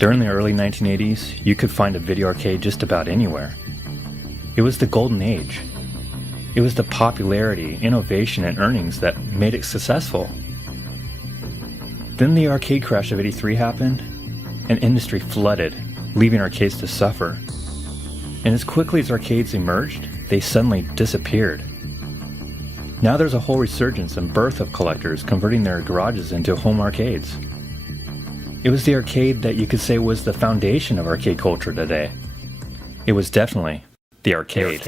During the early 1980s, you could find a video arcade just about anywhere. It was the golden age. It was the popularity, innovation, and earnings that made it successful. Then the arcade crash of '83 happened, and industry flooded, leaving arcades to suffer. And as quickly as arcades emerged, they suddenly disappeared. Now there's a whole resurgence and birth of collectors converting their garages into home arcades. It was the arcade that you could say was the foundation of arcade culture today. It was definitely the arcade.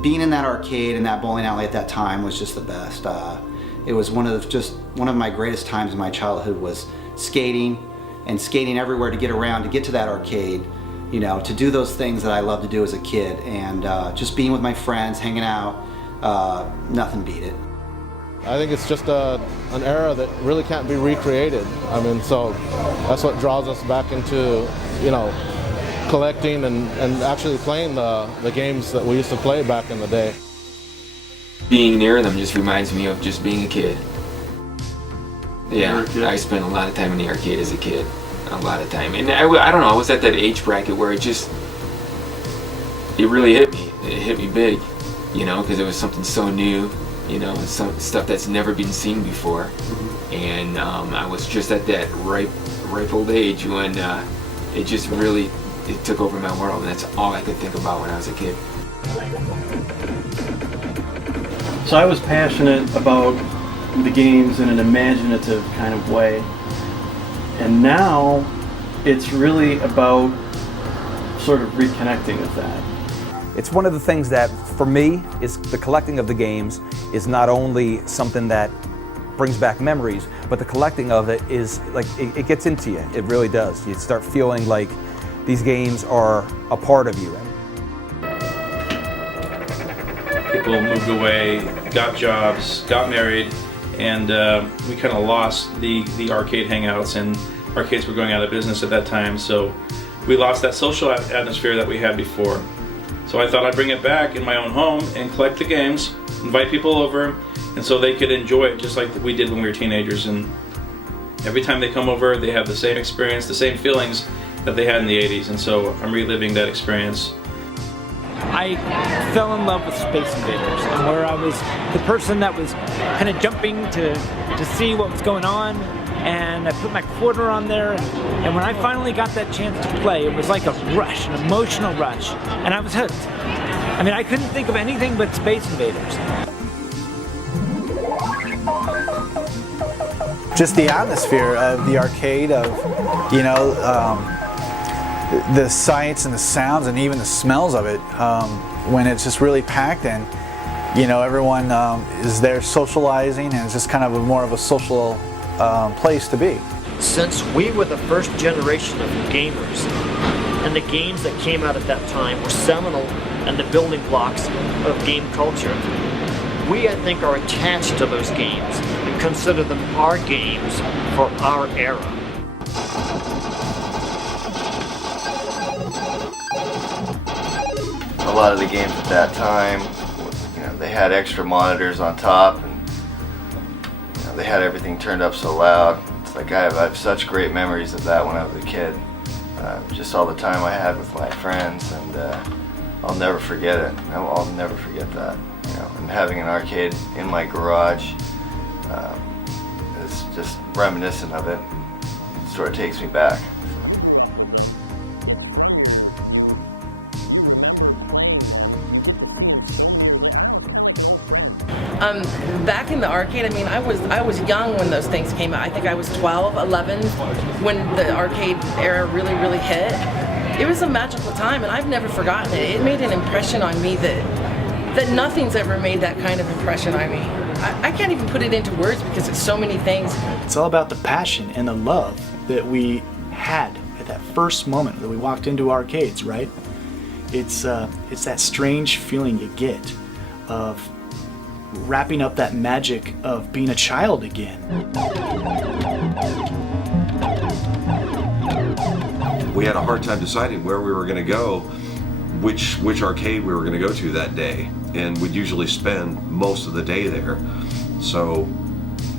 Being in that arcade and that bowling alley at that time was just the best. It was one of my greatest times in my childhood was skating everywhere to get around, to get to that arcade, you know, to do those things that I loved to do as a kid, and just being with my friends, hanging out, nothing beat it. I think it's just an era that really can't be recreated. I mean, so that's what draws us back into, you know, collecting and actually playing the games that we used to play back in the day. Being near them just reminds me of just being a kid. Yeah, I spent a lot of time in the arcade as a kid, a lot of time. And I don't know, I was at that age bracket where it really hit me. It hit me big, you know, because it was something so new, you know, some stuff that's never been seen before. And I was just at that ripe old age when it just really, it took over my world, and that's all I could think about when I was a kid. So I was passionate about the games in an imaginative kind of way, and now it's really about sort of reconnecting with that. It's one of the things that, for me, is the collecting of the games is not only something that brings back memories, but the collecting of it is like, it gets into you. It really does. You start feeling like these games are a part of you. People moved away, got jobs, got married, and we kind of lost the arcade hangouts, and arcades were going out of business at that time, so we lost that social atmosphere that we had before. So I thought I'd bring it back in my own home and collect the games, invite people over, and so they could enjoy it just like we did when we were teenagers. And every time they come over, they have the same experience, the same feelings that they had in the 80s, and so I'm reliving that experience. I fell in love with Space Invaders, and where I was the person that was kind of jumping to see what was going on, and I put my quarter on there, and when I finally got that chance to play, it was like a rush, an emotional rush, and I was hooked. I mean, I couldn't think of anything but Space Invaders. Just the atmosphere of the arcade, of, you know, the sights and the sounds and even the smells of it, when it's just really packed, and you know, everyone is there socializing, and it's just kind of more of a social place to be. since we were the first generation of gamers, and the games that came out at that time were seminal and the building blocks of game culture, we, I think, are attached to those games and consider them our games for our era. A lot of the games at that time, you know, they had extra monitors on top, and you know, they had everything turned up so loud. It's like I have such great memories of that when I was a kid. Just all the time I had with my friends, and I'll never forget it. I'll never forget that. You know, and having an arcade in my garage is just reminiscent of it. It sort of takes me back. Back in the arcade, I mean, I was young when those things came out. I think I was 12, 11 when the arcade era really hit. It was a magical time, and I've never forgotten it. It made an impression on me that nothing's ever made that kind of impression on me. I can't even put it into words because it's so many things. It's all about the passion and the love that we had at that first moment that we walked into arcades, right? It's that strange feeling you get of wrapping up that magic of being a child again. We had a hard time deciding where we were going to go, which arcade we were going to go to that day, and we'd usually spend most of the day there. So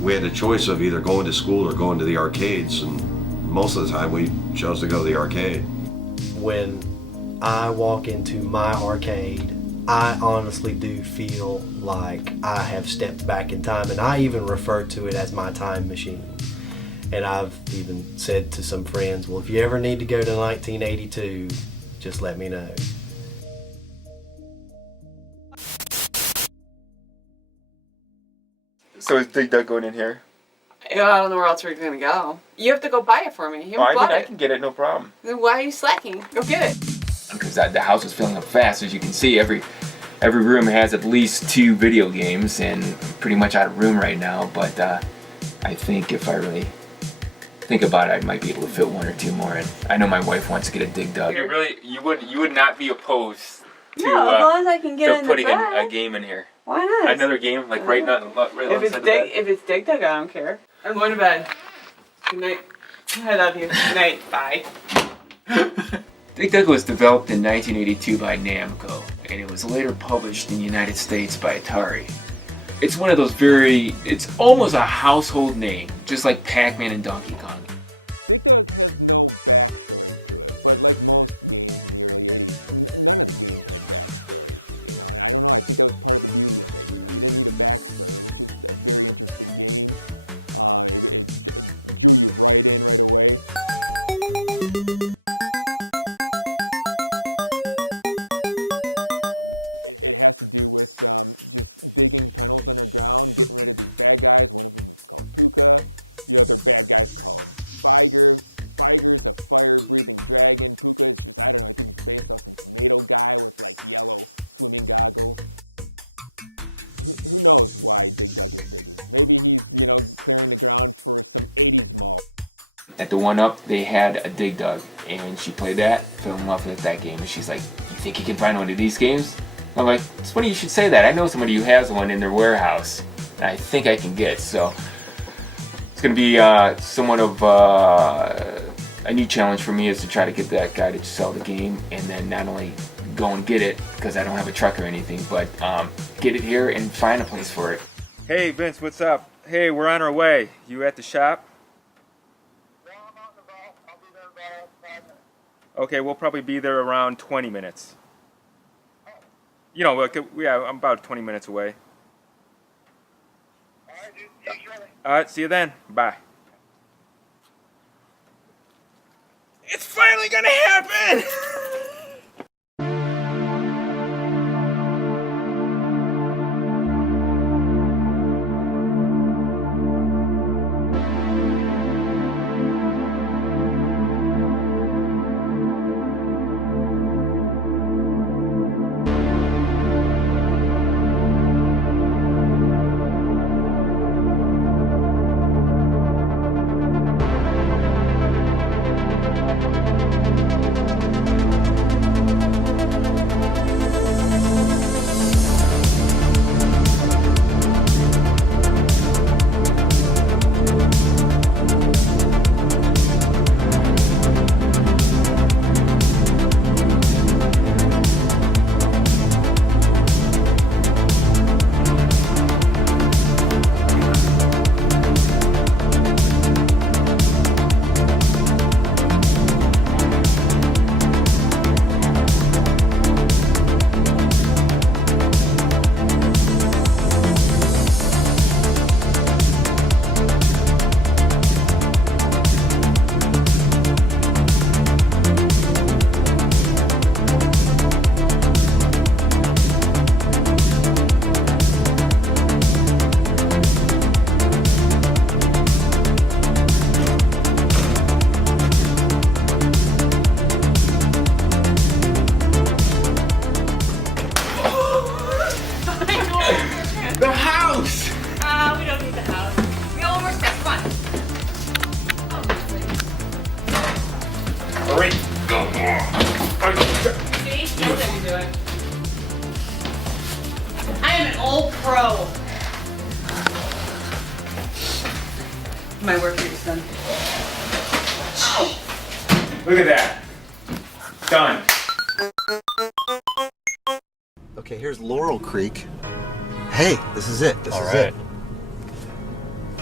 we had a choice of either going to school or going to the arcades, and most of the time we chose to go to the arcade. When I walk into my arcade, I honestly do feel like I have stepped back in time, and I even refer to it as my time machine. And I've even said to some friends, well, if you ever need to go to 1982, just let me know. So is Big Doug going in here? I don't know where else we're gonna go. You have to go buy it for me. You haven't bought I it. can get it, no problem. Then why are you slacking? Go get it. Because the house is filling up fast. As you can see, every room has at least 2 video games, and I'm pretty much out of room right now. But I think if I really think about it, I might be able to fit 1 or 2 more in. I know my wife wants to get a Dig Dug. You would not be opposed to No, as long as I can get in the putting bag. a game in here. Why not? Another game, like right now. Right If it's Dig Dug, I don't care. I'm going to bed. Good night. I love you. Good night. Bye. Dig Dug was developed in 1982 by Namco, and it was later published in the United States by Atari. It's one of those it's almost a household name, just like Pac-Man and Donkey Kong. At the 1-Up, they had a Dig Dug, and she played that, fell in love with that game, and she's like, you think you can find one of these games? I'm like, it's funny you should say that. I know somebody who has one in their warehouse, and I think I can get, so it's going to be somewhat of a new challenge for me is to try to get that guy to sell the game, and then not only go and get it, because I don't have a truck or anything, but get it here and find a place for it. Hey Vince, what's up? Hey, we're on our way. You at the shop? Okay, we'll probably be there around 20 minutes. You know, I'm about 20 minutes away. Alright, see you then. Bye. It's finally gonna happen! The house! We don't need the house. We all work that fun. All right. See? That's how you do it. I am an old pro. My work here is done. Look at that. Done. Okay, here's Laurel Creek. Hey, this is it. This is it.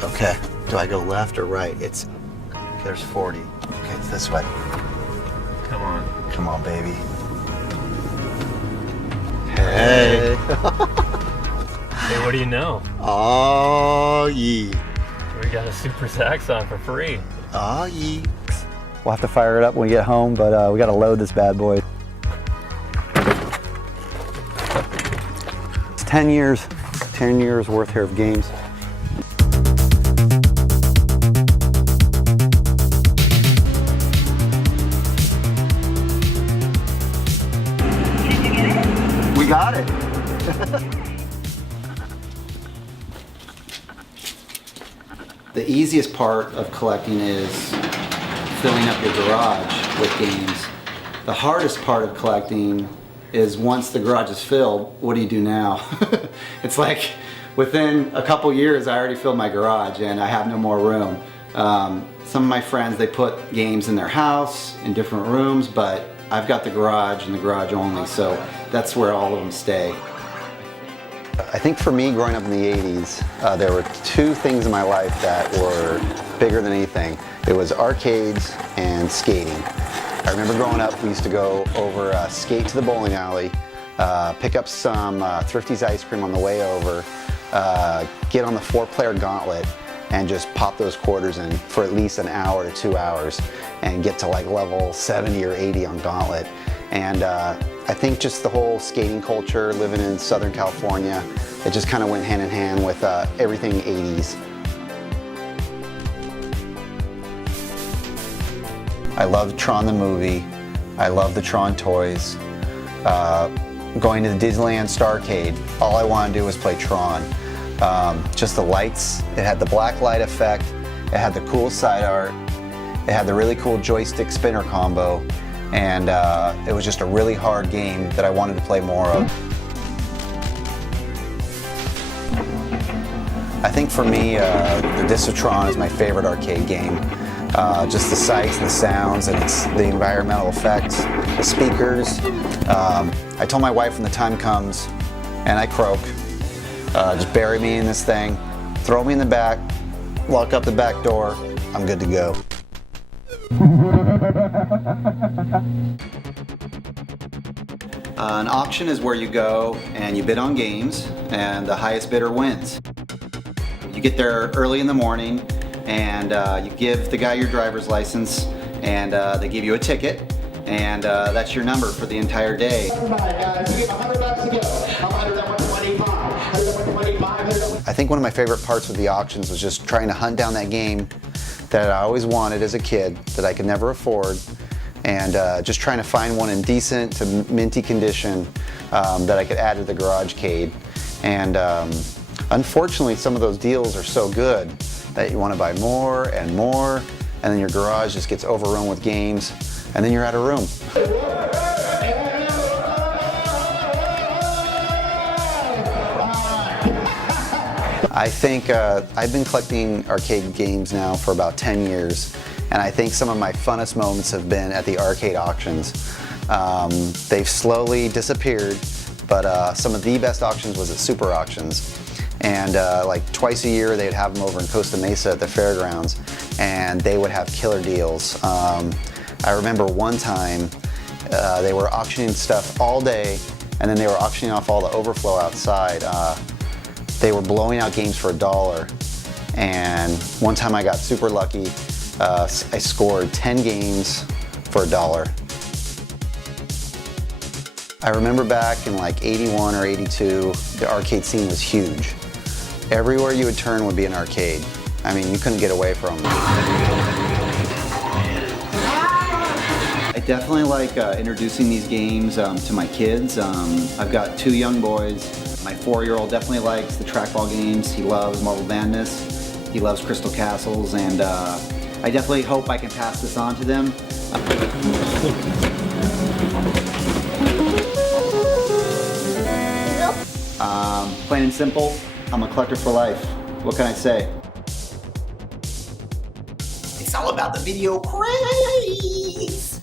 Okay, do I go left or right? There's 40. Okay, it's this way. Come on. Come on, baby. Hey. Hey, what do you know? Oh, ye. We got a super sax on for free. Oh, ye. We'll have to fire it up when we get home, but we got to load this bad boy. It's 10 years worth here of games. We got it. The easiest part of collecting is filling up your garage with games. The hardest part of collecting is once the garage is filled, what do you do now? It's like within a couple years I already filled my garage and I have no more room. Some of my friends, they put games in their house in different rooms, but I've got the garage and the garage only, so that's where all of them stay. I think for me, growing up in the 80s, there were two things in my life that were bigger than anything. It was arcades and skating. I remember growing up, we used to go over, skate to the bowling alley, pick up some Thrifty's ice cream on the way over, get on the 4-player gauntlet, and just pop those quarters in for at least an hour to 2 hours and get to like level 70 or 80 on gauntlet. And I think just the whole skating culture, living in Southern California, it just kind of went hand in hand with everything 80s. I love Tron the movie. I love the Tron toys. Going to the Disneyland Starcade, all I wanted to do was play Tron. Just the lights, it had the black light effect, it had the cool side art, it had the really cool joystick spinner combo, and it was just a really hard game that I wanted to play more of. I think for me, the Disc of Tron is my favorite arcade game. Just the sights and the sounds and the environmental effects, the speakers. I told my wife when the time comes and I croak, just bury me in this thing, throw me in the back, lock up the back door, I'm good to go. An auction is where you go and you bid on games and the highest bidder wins. You get there early in the morning and you give the guy your driver's license and they give you a ticket and that's your number for the entire day. I think one of my favorite parts of the auctions was just trying to hunt down that game that I always wanted as a kid that I could never afford, and just trying to find one in decent to minty condition that I could add to the garagecade. And unfortunately, some of those deals are so good that you want to buy more and more, and then your garage just gets overrun with games, and then you're out of room. I think I've been collecting arcade games now for about 10 years, and I think some of my funnest moments have been at the arcade auctions. They've slowly disappeared, but some of the best auctions was at super auctions. And like twice a year they'd have them over in Costa Mesa at the fairgrounds, and they would have killer deals. I remember one time they were auctioning stuff all day, and then they were auctioning off all the overflow outside. They were blowing out games for $1, and one time I got super lucky. I scored 10 games for $1. I remember back in like 81 or 82, the arcade scene was huge. Everywhere you would turn would be an arcade. I mean, you couldn't get away from them. I definitely like introducing these games to my kids. I've got 2 young boys. My 4-year-old definitely likes the trackball games. He loves Marble Madness. He loves Crystal Castles, and I definitely hope I can pass this on to them. Plain and simple, I'm a collector for life. What can I say? It's all about the video craze!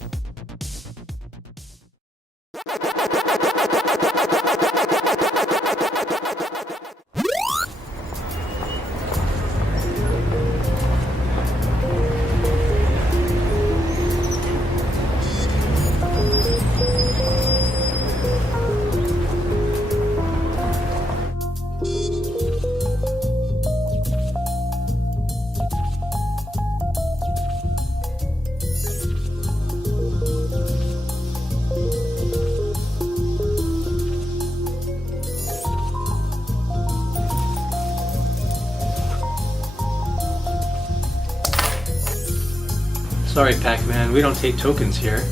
Sorry, Pac-Man, we don't take tokens here.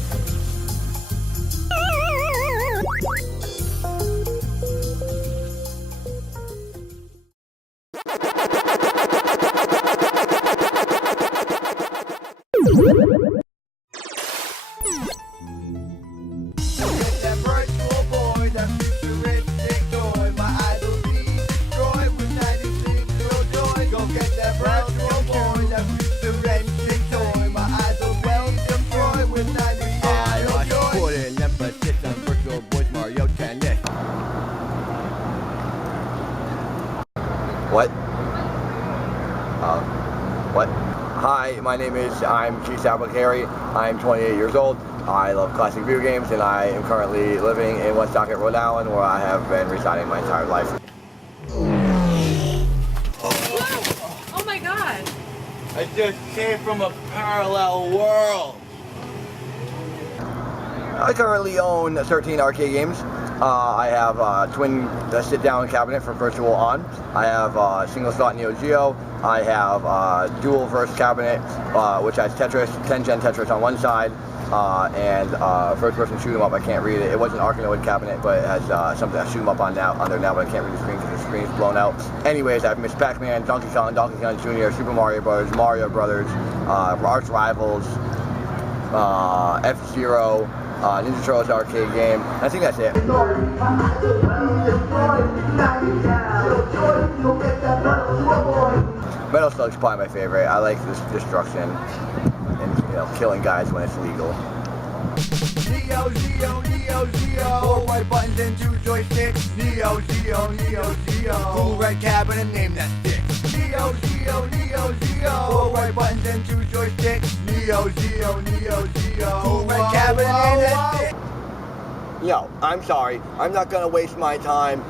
What? What? Hi, my name is, I'm Keith Sabacari. I'm 28 years old. I love classic video games, and I am currently living in Woonsocket, Rhode Island, where I have been residing my entire life. Oh my god! I just came from a parallel world. I currently own 13 arcade games. I have a twin sit-down cabinet for Virtual On. I have a single-slot Neo Geo. I have a dual-verse cabinet, which has Tetris, 10-gen Tetris on one side, and first-person shoot-'em-up. I can't read it. It was an Arkanoid cabinet, but it has something to shoot 'em up on there now, but I can't read the screen because the screen's blown out. Anyways, I have Miss Pac-Man, Donkey Kong Jr., Super Mario Brothers, Mario Brothers, Arch Rivals, F-Zero, Ninja Turtles arcade game. I think that's it. Metal Slug's probably my favorite. I like this destruction and killing guys when it's legal. Neo Geo, Neo Geo. 4 white buttons and 2 joysticks. Neo Geo, Neo Geo. Cool red cabinet, name that stick. Neo Geo, Neo Geo. 4 white buttons and 2 joysticks. Neo Geo, Neo Geo. Cool red cabinet, name that stick. Yo, I'm sorry. I'm not gonna waste my time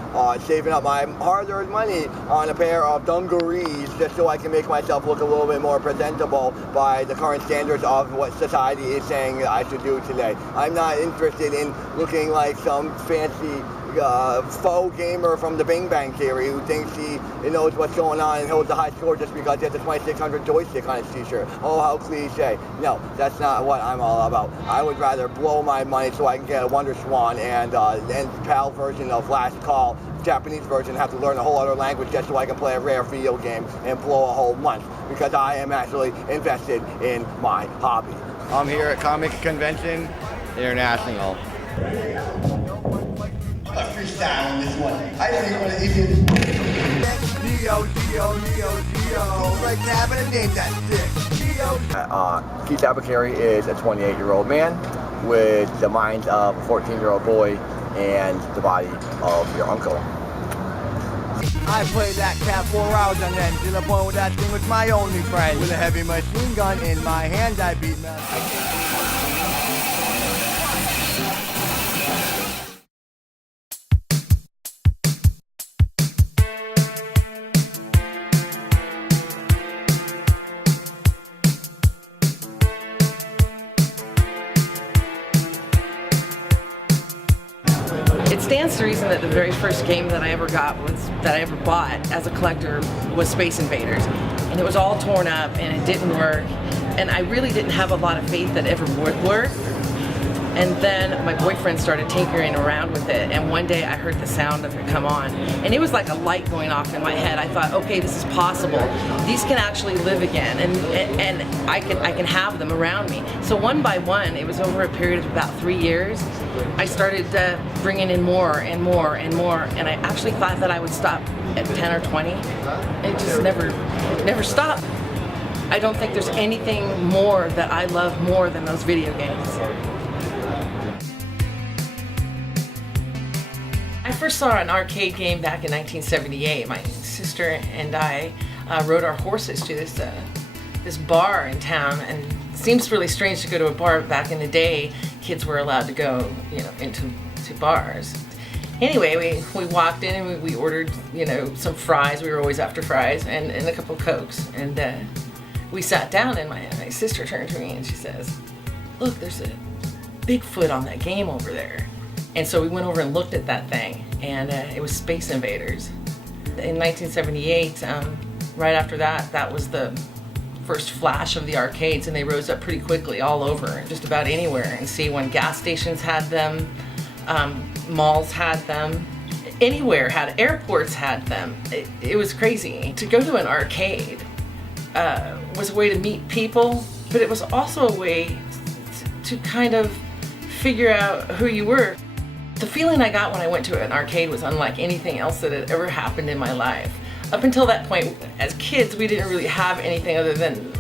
saving up my hard-earned money on a pair of dungarees just so I can make myself look a little bit more presentable by the current standards of what society is saying that I should do today. I'm not interested in looking like some fancy, faux gamer from the Bing Bang Theory who thinks he knows what's going on and holds a high score just because he has a 2600 joystick on his t-shirt. Oh, how cliche. No, that's not what I'm all about. I would rather blow my money so I can get a Wonder Swan and PAL version of Last Call, Japanese version, have to learn a whole other language just so I can play a rare video game and blow a whole month, because I am actually invested in my hobby. I'm here at Comic Convention International. I'm freestyle on this one. I think one of the easiest. Right cabinet, name that stick. Keith Abakari is a 28-year-old man with the mind of a 14-year-old boy and the body of your uncle. I played that cat for hours and then to the point where that thing was my only friend. With a heavy machine gun in my hand, I beat It stands to reason that the very first game that I ever bought as a collector was Space Invaders, and it was all torn up and it didn't work, and I really didn't have a lot of faith that it ever would work. And then my boyfriend started tinkering around with it, and one day I heard the sound of it come on, and it was like a light going off in my head. I thought, okay, this is possible. These can actually live again, and I can have them around me. So one by one, it was over a period of about 3 years, I started bringing in more and more and more, and I actually thought that I would stop at 10 or 20. It just never stopped. I don't think there's anything more that I love more than those video games. I first saw an arcade game back in 1978. My sister and I rode our horses to this bar in town, and it seems really strange to go to a bar. Back in the day, kids were allowed to go, into bars. Anyway, we walked in and we ordered, some fries. We were always after fries, and a couple of Cokes. And we sat down, and my sister turned to me and she says, "Look, there's a Bigfoot on that game over there." And so we went over and looked at that thing, and it was Space Invaders. In 1978, right after that was the first flash of the arcades, and they rose up pretty quickly all over, just about anywhere. And see, when gas stations had them, malls had them, anywhere had, airports had them. It was crazy. To go to an arcade was a way to meet people, but it was also a way to kind of figure out who you were. The feeling I got when I went to an arcade was unlike anything else that had ever happened in my life. Up until that point, as kids, we didn't really have anything other than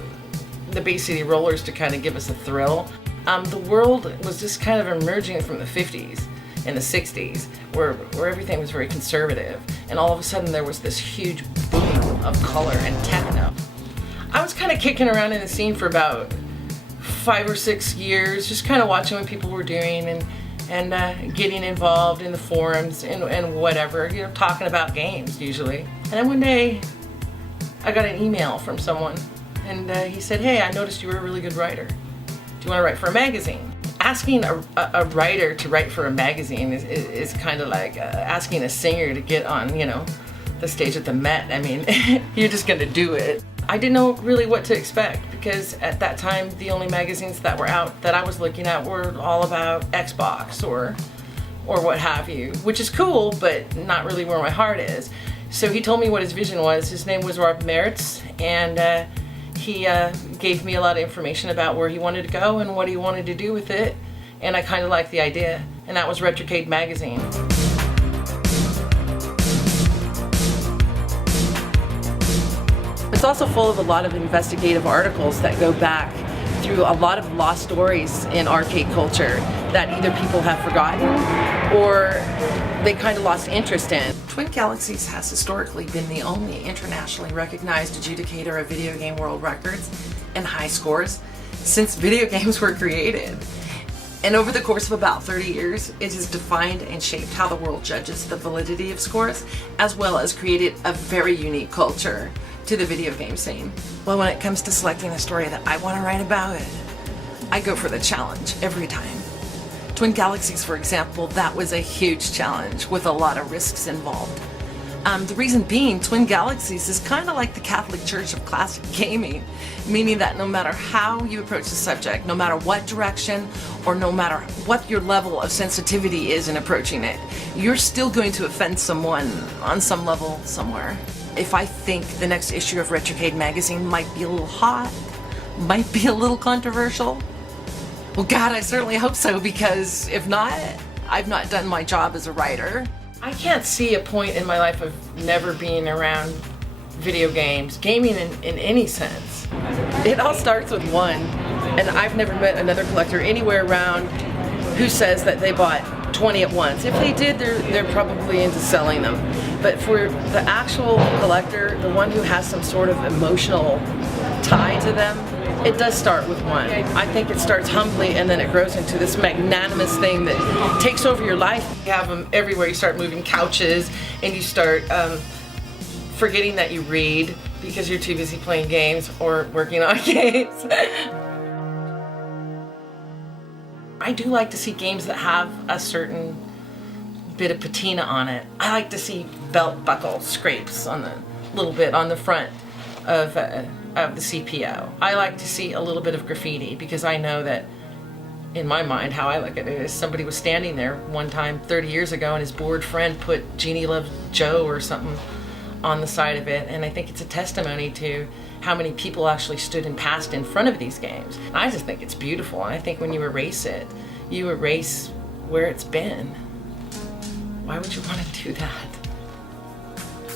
the Bay City Rollers to kind of give us a thrill. The world was just kind of emerging from the 50s and the 60s, where everything was very conservative, and all of a sudden there was this huge boom of color and techno. I was kind of kicking around in the scene for about 5 or 6 years, just kind of watching what people were doing and getting involved in the forums and whatever, talking about games usually. And then one day, I got an email from someone, and he said, "Hey, I noticed you were a really good writer. Do you want to write for a magazine?" Asking a writer to write for a magazine is kind of like asking a singer to get on, the stage at the Met. I mean, you're just gonna do it. I didn't know really what to expect, because at that time the only magazines that were out that I was looking at were all about Xbox or what have you, which is cool, but not really where my heart is. So he told me what his vision was. His name was Rob Meritz, and he gave me a lot of information about where he wanted to go and what he wanted to do with it, and I kind of liked the idea, and that was Retrocade magazine. It's also full of a lot of investigative articles that go back through a lot of lost stories in arcade culture that either people have forgotten or they kind of lost interest in. Twin Galaxies has historically been the only internationally recognized adjudicator of video game world records and high scores since video games were created. And over the course of about 30 years, it has defined and shaped how the world judges the validity of scores, as well as created a very unique culture to the video game scene. Well, when it comes to selecting a story that I want to write about, I go for the challenge every time. Twin Galaxies, for example, that was a huge challenge with a lot of risks involved. The reason being, Twin Galaxies is kind of like the Catholic Church of classic gaming, meaning that no matter how you approach the subject, no matter what direction, or no matter what your level of sensitivity is in approaching it, you're still going to offend someone on some level somewhere. If I think the next issue of Retrocade magazine might be a little hot, might be a little controversial, well, God, I certainly hope so, because if not, I've not done my job as a writer. I can't see a point in my life of never being around video games, gaming in any sense. It all starts with one, and I've never met another collector anywhere around who says that they bought 20 at once. If they did, they're probably into selling them. But for the actual collector, the one who has some sort of emotional tie to them, it does start with one. I think it starts humbly and then it grows into this magnanimous thing that takes over your life. You have them everywhere. You start moving couches and you start forgetting that you read because you're too busy playing games or working on games. I do like to see games that have a certain bit of patina on it. I like to see belt buckle scrapes on the little bit on the front of the CPO. I like to see a little bit of graffiti because I know that, in my mind, how I look at it is somebody was standing there one time 30 years ago and his bored friend put Jeannie Loves Joe or something on the side of it, and I think it's a testimony to how many people actually stood and passed in front of these games. I just think it's beautiful, and I think when you erase it, you erase where it's been. Why would you want to do that?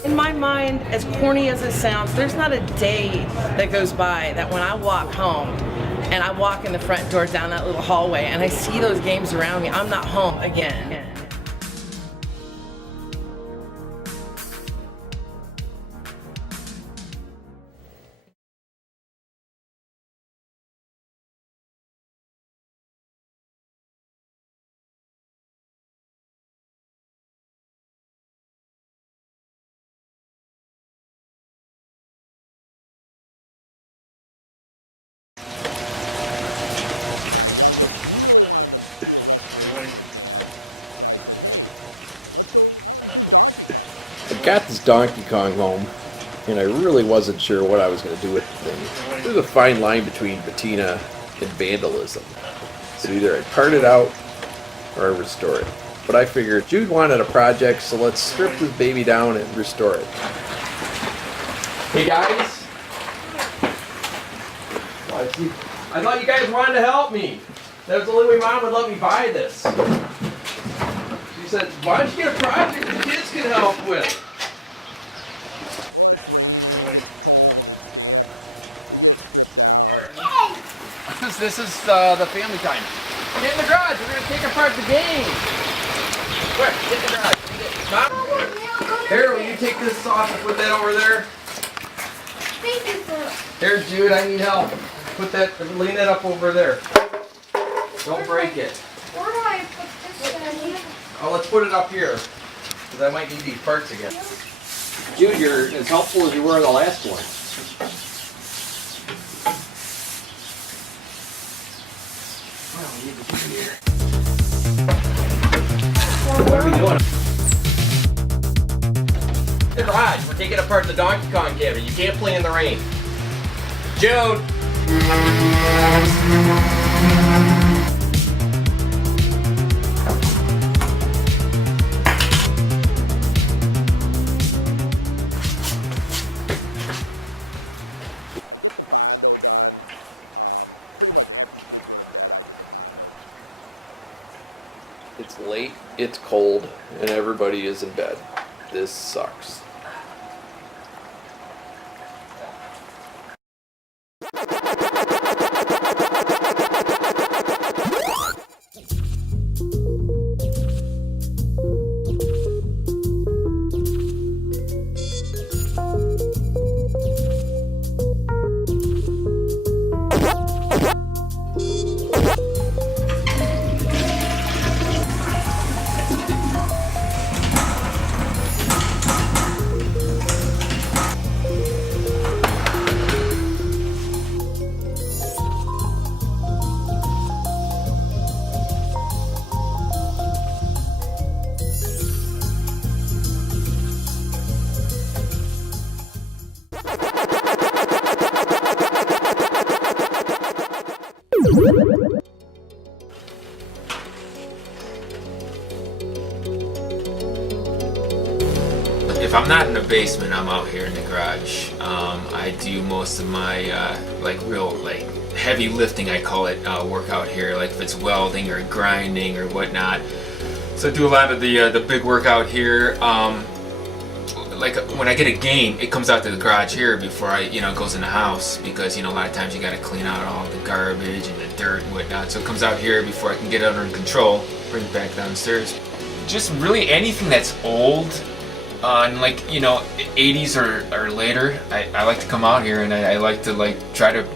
In my mind, as corny as it sounds, there's not a day that goes by that when I walk home and I walk in the front door down that little hallway and I see those games around me, I'm not home again. Got this Donkey Kong home, and I really wasn't sure what I was going to do with the thing. There's a fine line between patina and vandalism. So either I part it out or I restore it. But I figured Jude wanted a project, so let's strip this baby down and restore it. Hey guys! I thought you guys wanted to help me. That was the only way Mom would let me buy this. She said, why don't you get a project the kids can help with? This is the family time. Get in the garage. We're going to take apart the game. Quick, get in the garage. Mom? Here, will you take this off and put that over there? Thank you, sir. Here, Jude, I need help. Put that, lean that up over there. Don't break it. Where do I put this in here? Oh, let's put it up here. Because I might need these parts again. Jude, you're as helpful as you were the last one. What are we doing? The garage. We're taking apart the Donkey Kong cabinet. You can't play in the rain. Jude! It's late, it's cold, and everybody is in bed. This sucks. If I'm not in the basement, I'm out here in the garage. I do most of my like real like heavy lifting, I call it, workout here. Like if it's welding or grinding or whatnot. So I do a lot of the big workout here. Like when I get a game, it comes out to the garage here before it goes in the house, because a lot of times you got to clean out all the garbage and the dirt and whatnot. So it comes out here before I can get it under control, bring it back downstairs. Just really anything that's old, and like 80s or later, I like to come out here and I like to try to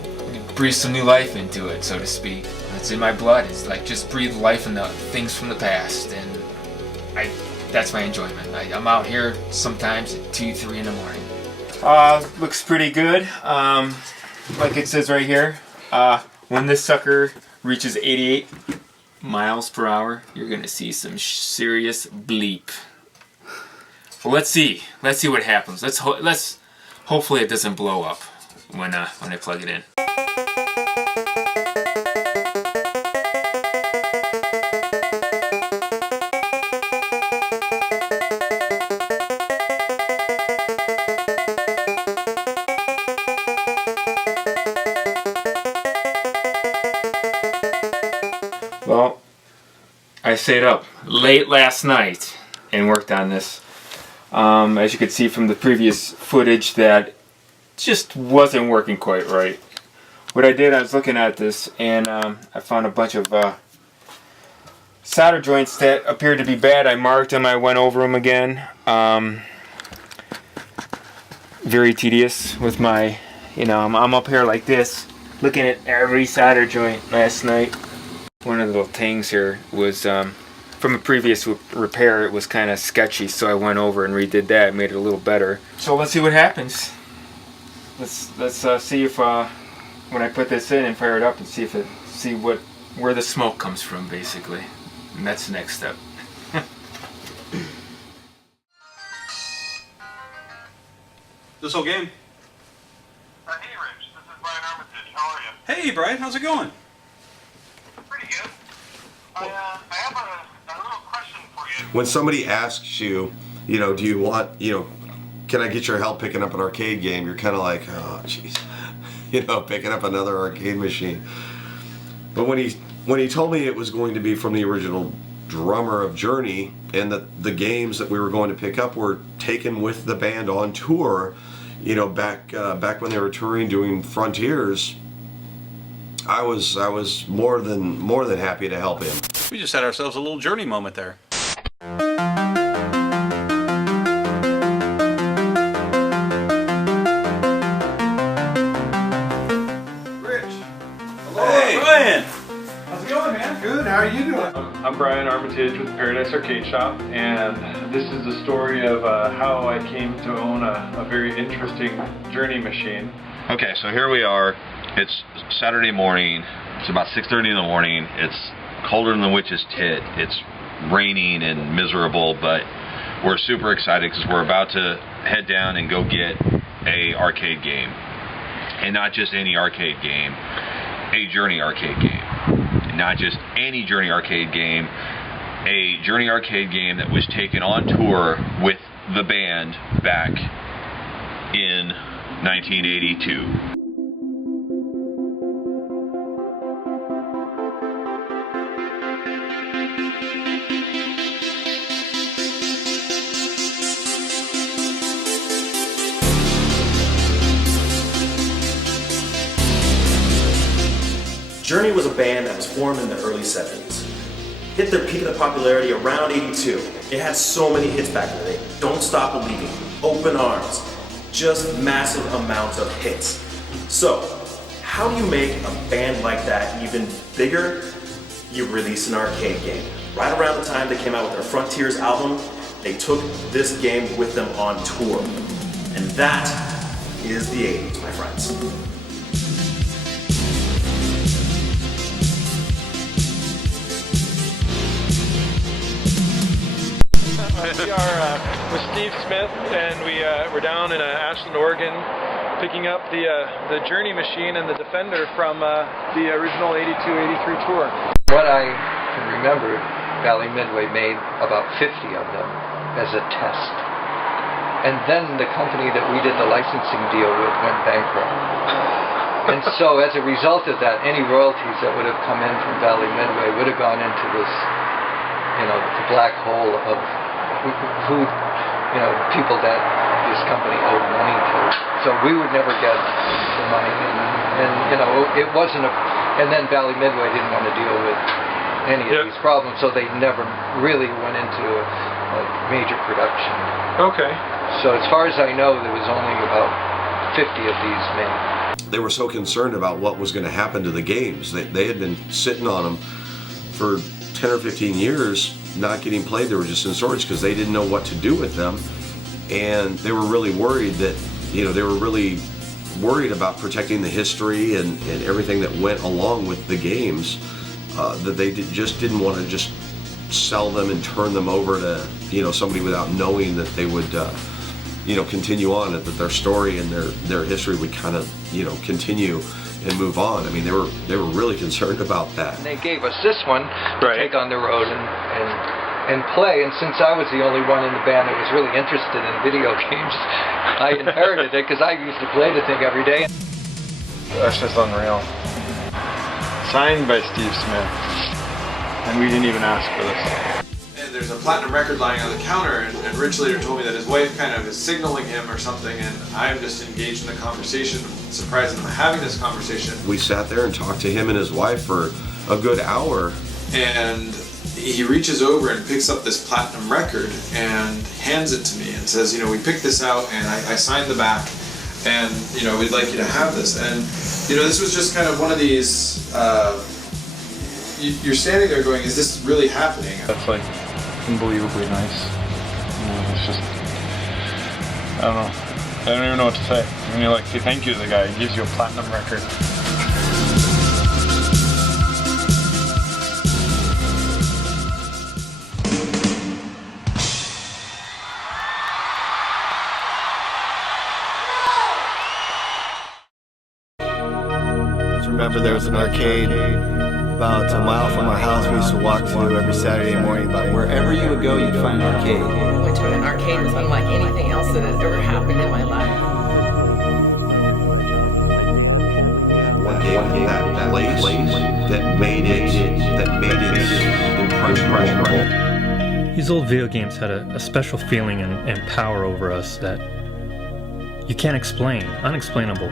breathe some new life into it, so to speak. It's in my blood. It's like just breathe life in the things from the past, and that's my enjoyment. I'm out here sometimes at 2, 3 in the morning. Looks pretty good. Like it says right here, when this sucker reaches 88 miles per hour, you're gonna see some serious bleep. Well, let's see what happens. Hopefully it doesn't blow up when I plug it in. Well, I stayed up late last night and worked on this. As you could see from the previous footage, that just wasn't working quite right. What I did, I was looking at this and I found a bunch of solder joints that appeared to be bad. I marked them, I went over them again. Very tedious with my, I'm up here like this, looking at every solder joint last night. One of the little things here was from a previous repair. It was kind of sketchy, so I went over and redid that, made it a little better. So let's see what happens. Let's see if when I put this in and fire it up, and see where the smoke comes from, basically. And that's the next step. This whole game. Hey Rich, this is Brian Armitage. How are you? Hey Brian, how's it going? Pretty good. I have a little question for you. When somebody asks you, do you want, can I get your help picking up an arcade game? You're kind of like, oh, jeez, picking up another arcade machine. But when he told me it was going to be from the original drummer of Journey, and that the games that we were going to pick up were taken with the band on tour, back when they were touring doing Frontiers, I was more than happy to help him. We just had ourselves a little Journey moment there. I'm Brian Armitage with Paradise Arcade Shop, and this is the story of how I came to own a very interesting Journey machine. Okay, so here we are. It's Saturday morning. It's about 6:30 in the morning. It's colder than the witch's tit. It's raining and miserable, but we're super excited because we're about to head down and go get a arcade game. And not just any arcade game, a Journey arcade game. And not just any Journey arcade game, a Journey arcade game that was taken on tour with the band back in 1982. Journey was a band that was formed in the early 70s. Hit their peak of popularity around 82. It had so many hits back in the day. Don't Stop Believing, Open Arms, just massive amounts of hits. So, how do you make a band like that even bigger? You release an arcade game. Right around the time they came out with their Frontiers album, they took this game with them on tour. And that is the 80s, my friends. We are with Steve Smith, and we're down in Ashland, Oregon, picking up the Journey machine and the Defender from the original 82-83 tour. What I can remember, Valley Midway made about 50 of them as a test. And then the company that we did the licensing deal with went bankrupt. And so as a result of that, any royalties that would have come in from Valley Midway would have gone into this, the black hole of who people that this company owed money to. So we would never get the money. And it wasn't and then Valley Midway didn't want to deal with any of these problems, so they never really went into a major production. Okay. So as far as I know, there was only about 50 of these made. They were so concerned about what was going to happen to the games. They had been sitting on them for 10 or 15 years, not getting played. They were just in storage because they didn't know what to do with them. And they were really worried that, they were really worried about protecting the history and everything that went along with the games, that they just didn't want to just sell them and turn them over to, somebody without knowing that they would, continue on, that their story and their history would kind of, continue and move on. I mean, they were really concerned about that. And they gave us this one to take on the road and play. And since I was the only one in the band that was really interested in video games, I inherited it because I used to play the thing every day. That's just unreal. Signed by Steve Smith, and we didn't even ask for this. And there's a platinum record lying on the counter, and Rich later told me that his wife kind of is signaling him or something, and I'm just engaged in the conversation, surprised that I'm having this conversation. We sat there and talked to him and his wife for a good hour. And he reaches over and picks up this platinum record and hands it to me and says, we picked this out and I signed the back, and we'd like you to have this. And this was just kind of one of these, you're standing there going, is this really happening? That's like unbelievably nice. It's just, I don't know. I don't even know what to say. When you say thank you to the guy, he gives you a platinum record. Remember, there was an arcade about a mile from our house we used to walk to every Saturday morning. Wherever you would go, you'd find an arcade. I went to an arcade was unlike anything else that has ever happened in my life. That place that made it impressionable. These old video games had a special feeling and power over us that you can't explain, unexplainable.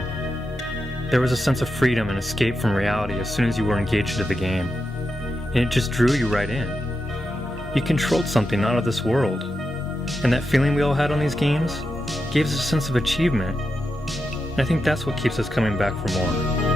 There was a sense of freedom and escape from reality as soon as you were engaged into the game, and it just drew you right in. You controlled something out of this world, and that feeling we all had on these games gave us a sense of achievement, and I think that's what keeps us coming back for more.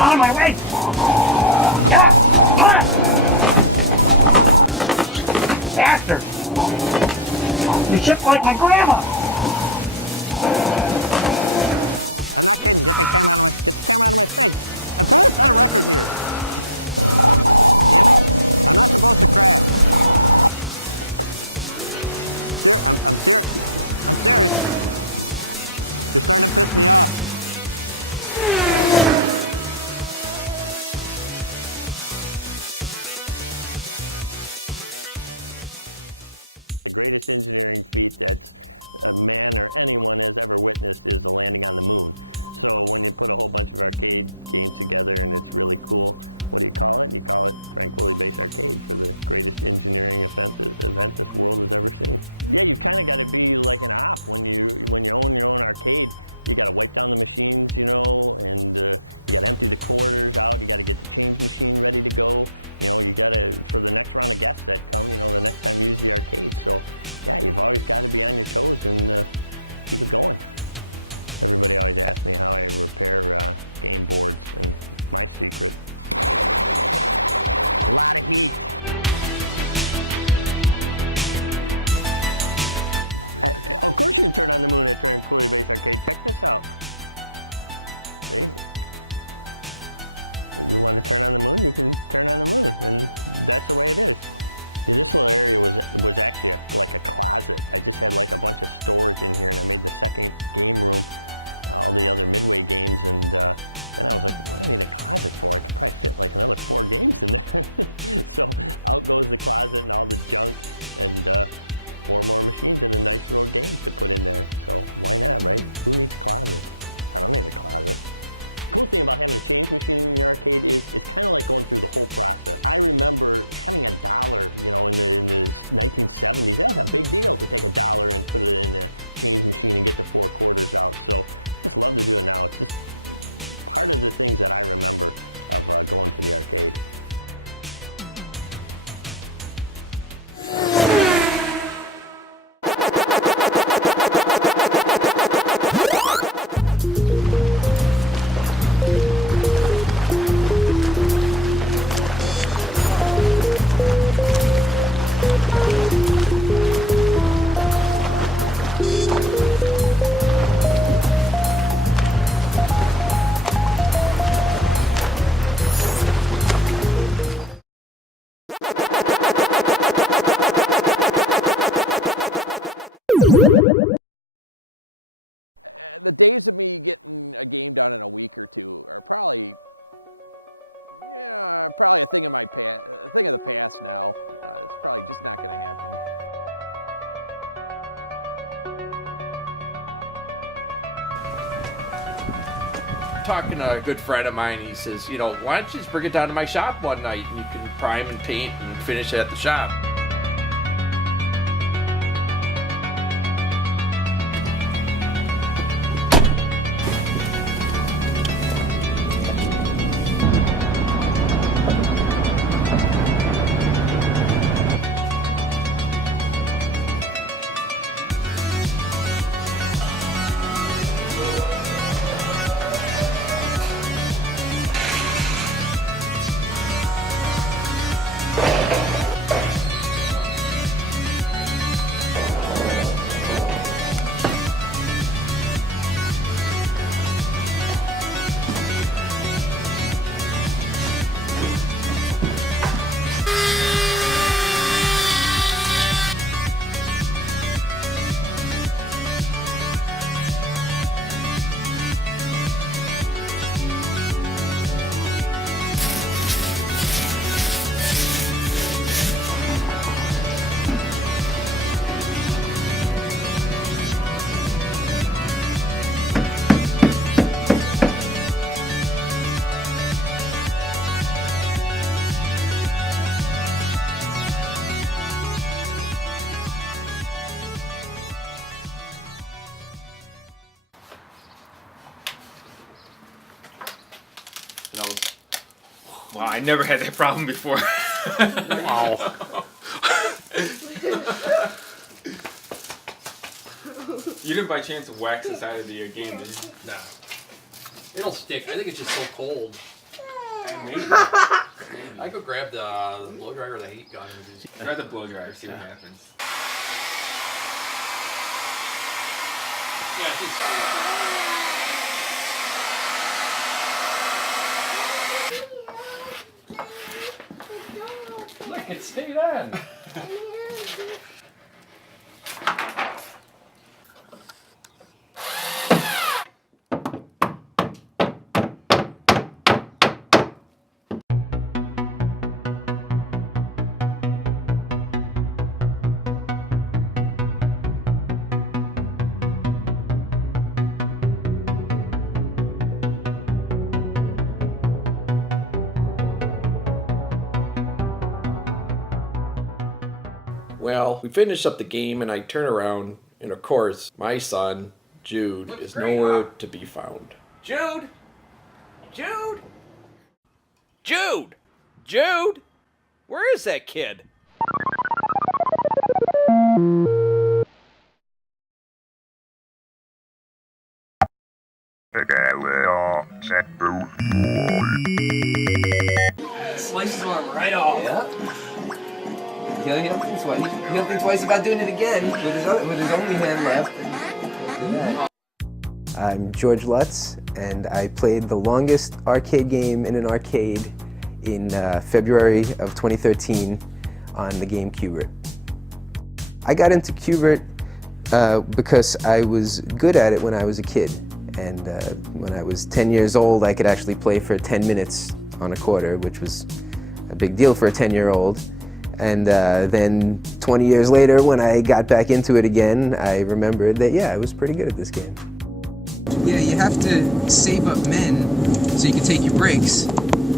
On my way! Yeah! Faster! You ship like my grandma! Talking to a good friend of mine, he says, you know, why don't you just bring it down to my shop one night and you can prime and paint and finish it at the shop. Wow, I never had that problem before. Wow. You didn't by chance wax the side of the game, did you? No. It'll stick. I think it's just so cold. Maybe. I could grab the blow dryer or the heat gun and just Try the blow dryer, see what happens. Look, it stayed on. Well, we finish up the game and I turn around, and of course, my son, Jude, is nowhere to be found. Jude! Jude! Jude! Jude! Where is that kid? Slices arm right off. Yep. He'll think twice about doing it again with his only hand left. I'm George Lutz, and I played the longest arcade game in an arcade in February of 2013 on the game Qbert. I got into Qbert because I was good at it when I was a kid. And when I was 10 years old, I could actually play for 10 minutes on a quarter, which was a big deal for a 10-year-old. And then 20 years later, when I got back into it again, I remembered that, yeah, I was pretty good at this game. Yeah, you have to save up men so you can take your breaks.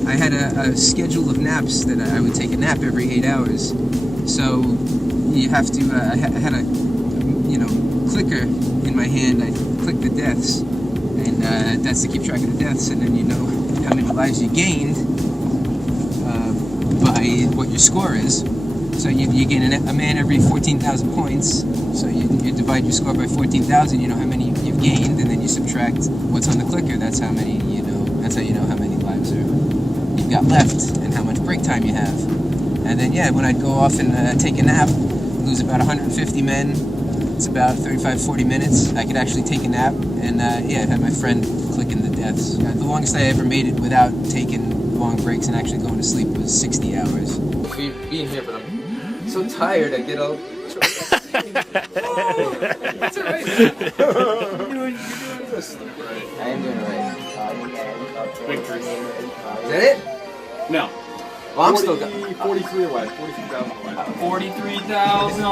I had a schedule of naps that I would take a nap every 8 hours. So you have to, I had a, clicker in my hand. I click the deaths, and that's to keep track of the deaths, and then you know how many lives you gained by what your score is. So you gain a man every 14,000 points. So you divide your score by 14,000. You know how many you've gained, and then you subtract what's on the clicker. That's how many That's how you know how many lives you've got left and how much break time you have. And then when I'd go off and take a nap, lose about 150 men. It's about 35-40 minutes. I could actually take a nap, and have my friend clicking the deaths. The longest I ever made it without taking long breaks and actually going to sleep was 60 hours. Being here, but I'm so tired. I get all. That's all right. I am doing alright. Victory. Is that it? No. Well, I'm still got 43 away. 43,000 away. 43,000.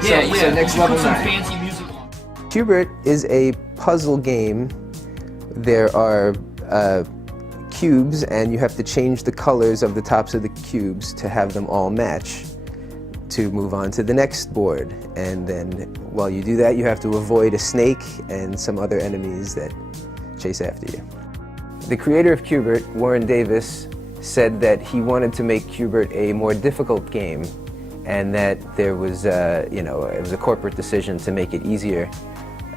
So next level Put some 9. fancy music on. Qbert is a puzzle game. There are cubes, and you have to change the colors of the tops of the cubes to have them all match to move on to the next board. And then while you do that, you have to avoid a snake and some other enemies that chase after you. The creator of Qbert, Warren Davis, said that he wanted to make Qbert a more difficult game, and that there was, it was a corporate decision to make it easier.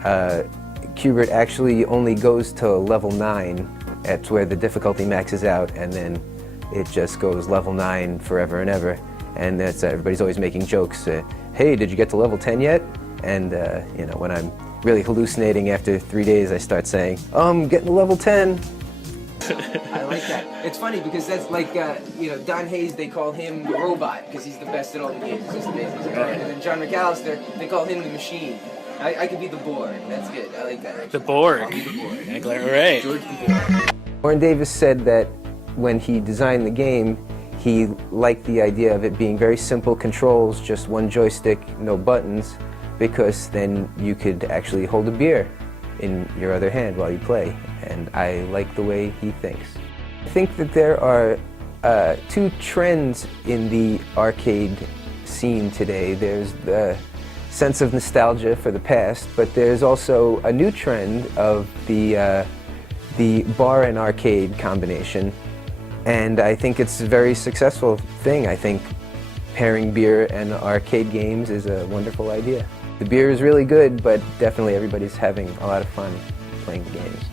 Qbert actually only goes to level 9. That's where the difficulty maxes out, and then it just goes level 9 forever and ever. And that's everybody's always making jokes. Hey, did you get to level 10 yet? And when I'm really hallucinating after 3 days, I start saying, getting to level 10. I like that. It's funny because that's like, Don Hayes, they call him the robot because he's the best at all the games. He's amazing. And then John McAllister, they call him the machine. I could be the Borg. That's good. I like that. The Borg. I'll be the Borg. Right. George the Borg. Warren Davis said that when he designed the game, he liked the idea of it being very simple controls, just one joystick, no buttons, because then you could actually hold a beer in your other hand while you play. And I like the way he thinks. I think that there are two trends in the arcade scene today. There's the sense of nostalgia for the past, but there's also a new trend of the bar and arcade combination. And I think it's a very successful thing. I think pairing beer and arcade games is a wonderful idea. The beer is really good, but definitely everybody's having a lot of fun playing the games.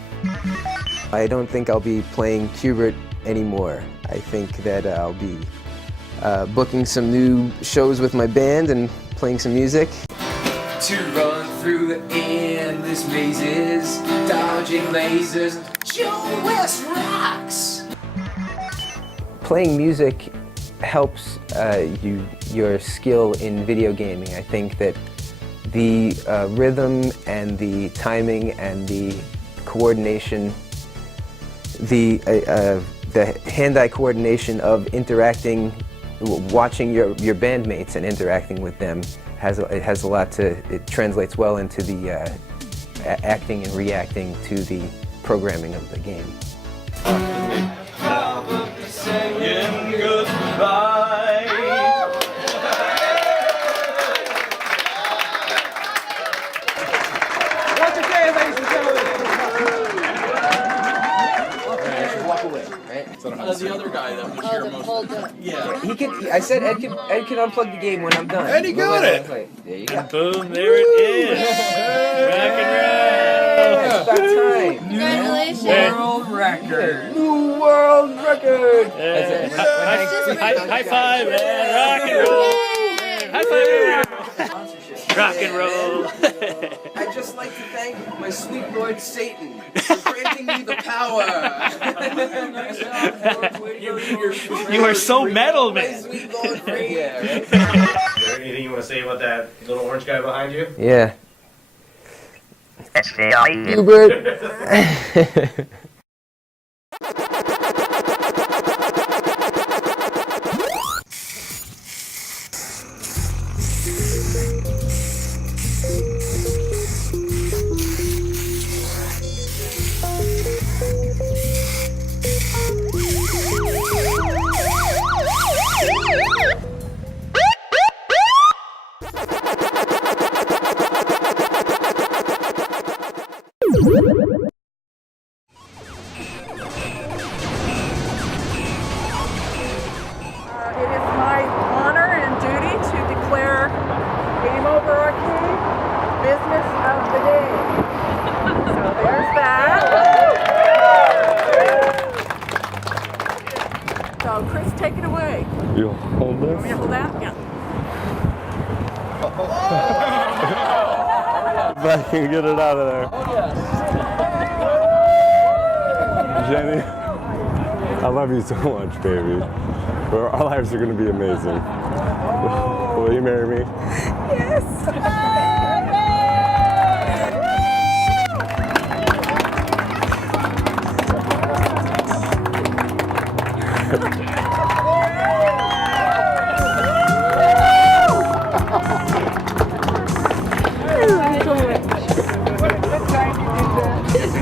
I don't think I'll be playing Qbert anymore. I think that I'll be booking some new shows with my band and playing some music. To run through the endless mazes, dodging lasers, Joe West rocks! Playing music helps your skill in video gaming. I think that the rhythm and the timing and the coordination, the hand-eye coordination of interacting, watching your bandmates and interacting with them it has a lot to, it translates well into the acting and reacting to the programming of the game. Saying goodbye. Once again, ladies and gentlemen. Walk away, right? The other guy that was here most. Yeah. He can. I said Ed can unplug the game when I'm done. And he got it. There you go. Boom! There it is. Rock and roll. It's about time. Congratulations. World record. New world record. High five, man! Rock and roll. High five. Rock and roll. I'd just like to thank my sweet Lord Satan for granting me the power. You are so metal, man. Sweet Lord yeah, right? Is there anything you want to say about that little orange guy behind you? Yeah. Hubert. It is my honor and duty to declare Game Over Arcade business of the day. So there's that. So Chris, take it away. You'll hold Want me to this? hold that? Yeah. If I can get it out of there. Jenny, I love you so much, baby. Our lives are going to be amazing. Will you marry me? Yes.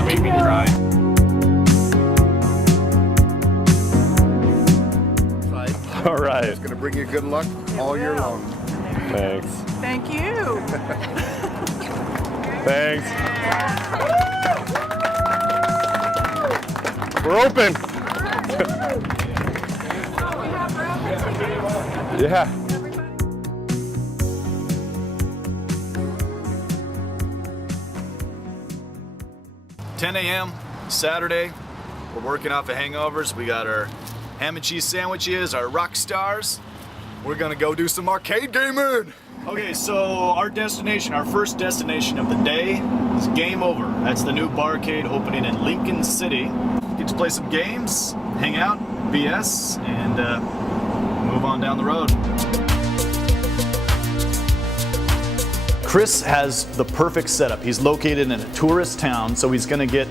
Make me cry. All right. It's going to bring you good luck all year long. Thanks. Thank you. Thanks. We're open. Yeah. A.m. Saturday. We're working off of hangovers. We got our ham and cheese sandwiches, our rock stars. We're gonna go do some arcade gaming. Okay, so our destination, our first destination of the day is Game Over. That's the new barcade opening in Lincoln City. Get to play some games, hang out, BS, and move on down the road. Chris has the perfect setup. He's located in a tourist town, so he's gonna get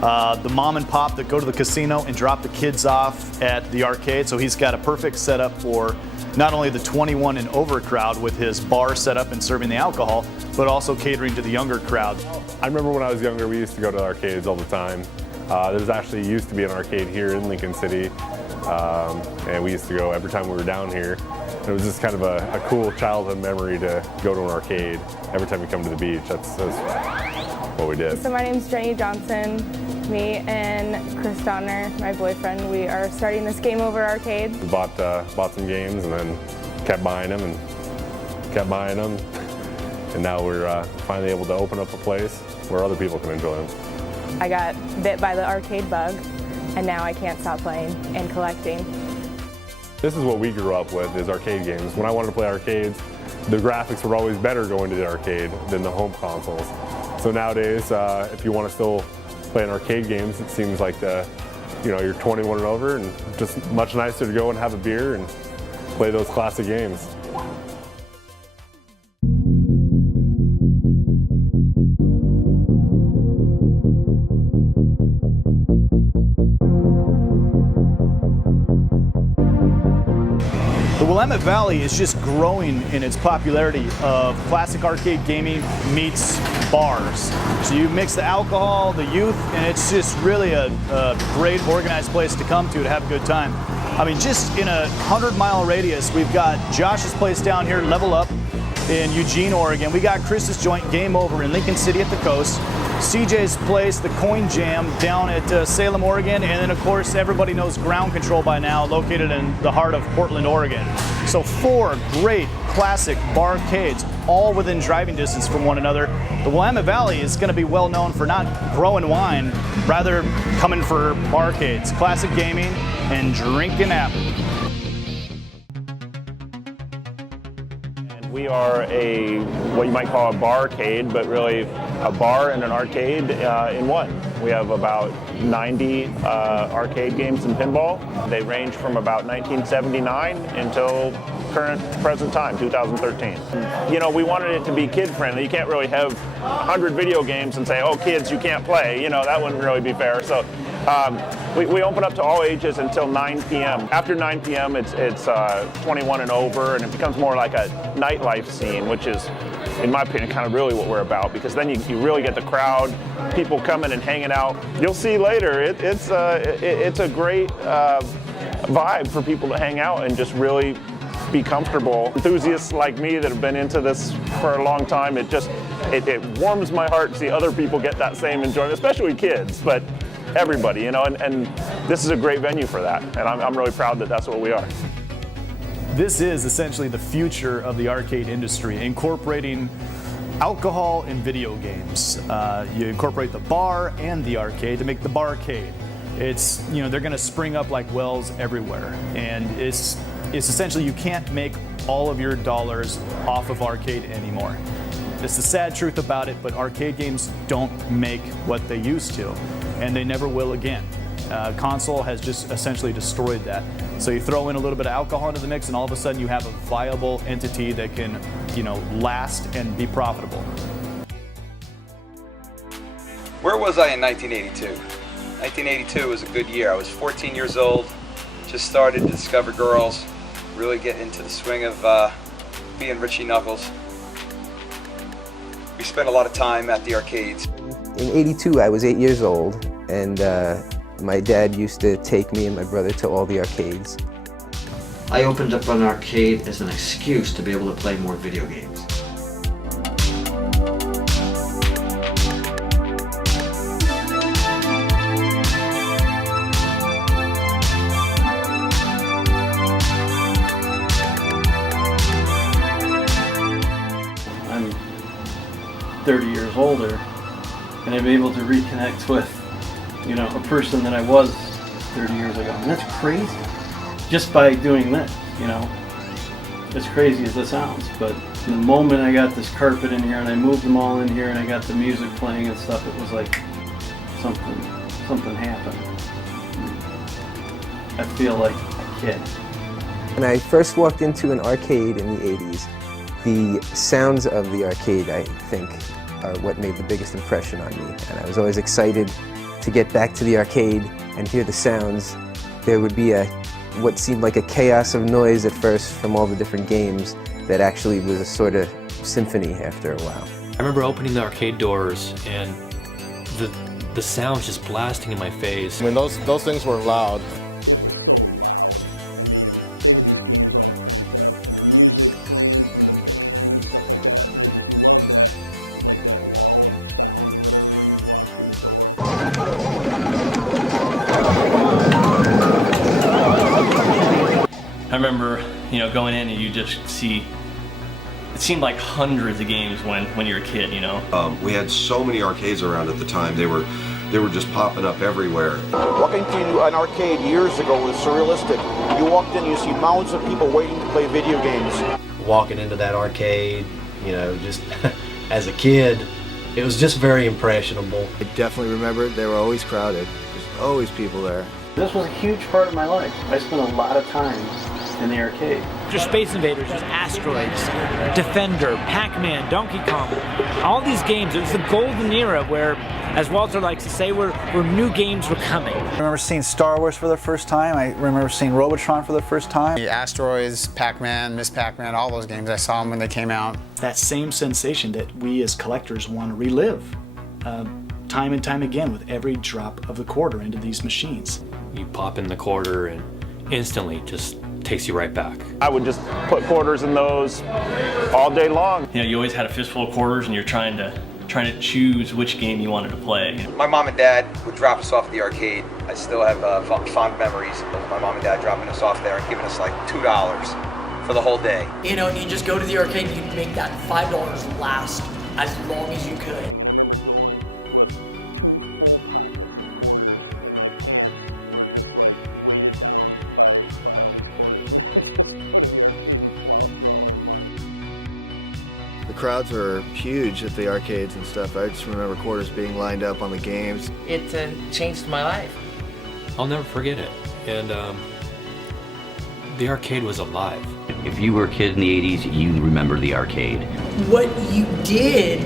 the mom and pop that go to the casino and drop the kids off at the arcade. So he's got a perfect setup for not only the 21 and over crowd with his bar set up and serving the alcohol, but also catering to the younger crowd. I remember when I was younger, we used to go to arcades all the time. There's actually used to be an arcade here in Lincoln City, and we used to go every time we were down here. It was just kind of a cool childhood memory to go to an arcade every time you come to the beach. That's what we did. So my name's Jenny Johnson. Me and Chris Donner, my boyfriend, we are starting this Game Over arcade. We bought some games and then kept buying them and kept buying them. And now we're finally able to open up a place where other people can enjoy them. I got bit by the arcade bug, and now I can't stop playing and collecting. This is what we grew up with, is arcade games. When I wanted to play arcades, the graphics were always better going to the arcade than the home consoles. So nowadays, if you want to still play in arcade games, it seems like you're 21 and over, and just much nicer to go and have a beer and play those classic games. The Willamette Valley is just growing in its popularity of classic arcade gaming meets bars. So you mix the alcohol, the youth, and it's just really a great organized place to come to have a good time. I mean, just in a 100-mile radius, we've got Josh's place down here, Level Up, in Eugene, Oregon. We got Chris's joint, Game Over, in Lincoln City at the coast. CJ's place, the Coin Jam, down at Salem, Oregon. And then, of course, everybody knows Ground Control by now, located in the heart of Portland, Oregon. So 4 great classic barcades, all within driving distance from one another. The Willamette Valley is going to be well known for not growing wine, rather coming for barcades, classic gaming, and drinking apple. We are what you might call a barcade, but really a bar and an arcade in one. We have about 90 arcade games in pinball. They range from about 1979 until present time, 2013. You know, we wanted it to be kid friendly. You can't really have 100 video games and say, oh, kids, you can't play. You know, that wouldn't really be fair. So we open up to all ages until 9 p.m. After 9 p.m., it's 21 and over, and it becomes more like a nightlife scene, which is, in my opinion, kind of really what we're about, because then you really get the crowd, people coming and hanging out. You'll see later, it's a great vibe for people to hang out and just really be comfortable. Enthusiasts like me that have been into this for a long time, it warms my heart to see other people get that same enjoyment, especially kids, but everybody, you know, and this is a great venue for that, and I'm really proud that that's what we are. This is essentially the future of the arcade industry, incorporating alcohol and video games. You incorporate the bar and the arcade to make the barcade. It's, you know, they're going to spring up like wells everywhere, and it's essentially you can't make all of your dollars off of arcade anymore. It's the sad truth about it, but arcade games don't make what they used to, and they never will again. Console has just essentially destroyed that. So you throw in a little bit of alcohol into the mix, and all of a sudden you have a viable entity that can, you know, last and be profitable. Where was I in 1982? 1982 was a good year. I was 14 years old, just started to discover girls, really get into the swing of being Richie Knuckles. We spent a lot of time at the arcades. In '82, I was 8 years old, and my dad used to take me and my brother to all the arcades. I opened up an arcade as an excuse to be able to play more video games. I'm 30 years older, and I'm able to reconnect with, you know, a person that I was 30 years ago. And that's crazy. Just by doing this, you know. As crazy as that sounds. But the moment I got this carpet in here and I moved them all in here and I got the music playing and stuff, it was like something happened. I feel like a kid. When I first walked into an arcade in the 80s, the sounds of the arcade, I think, are what made the biggest impression on me. And I was always excited to get back to the arcade and hear the sounds. There would be what seemed like a chaos of noise at first from all the different games that actually was a sort of symphony after a while. I remember opening the arcade doors and the sounds just blasting in my face. I mean, those things were loud. remember, you know, going in and you just see, it seemed like hundreds of games when you're a kid, you know. We had so many arcades around at the time. They were just popping up everywhere. Walking to an arcade years ago was surrealistic. You walked in, you see mounds of people waiting to play video games. Walking into that arcade, you know, just as a kid, it was just very impressionable. I definitely remember they were always crowded. There's always people there. This was a huge part of my life. I spent a lot of time in the arcade. There's Space Invaders, there's Asteroids, Defender, Pac-Man, Donkey Kong. All these games, it was the golden era where, as Walter likes to say, where new games were coming. I remember seeing Star Wars for the first time. I remember seeing Robotron for the first time. The Asteroids, Pac-Man, Miss Pac-Man, all those games, I saw them when they came out. That same sensation that we as collectors want to relive time and time again with every drop of the quarter into these machines. You pop in the quarter and instantly just takes you right back. I would just put quarters in those all day long. You know, you always had a fistful of quarters and you're trying to choose which game you wanted to play. My mom and dad would drop us off at the arcade. I still have fond memories of my mom and dad dropping us off there and giving us like $2 for the whole day. You know, and you just go to the arcade and you make that $5 last as long as you could. The crowds were huge at the arcades and stuff. I just remember quarters being lined up on the games. It changed my life. I'll never forget it. And the arcade was alive. If you were a kid in the 80s, you remember the arcade. What you did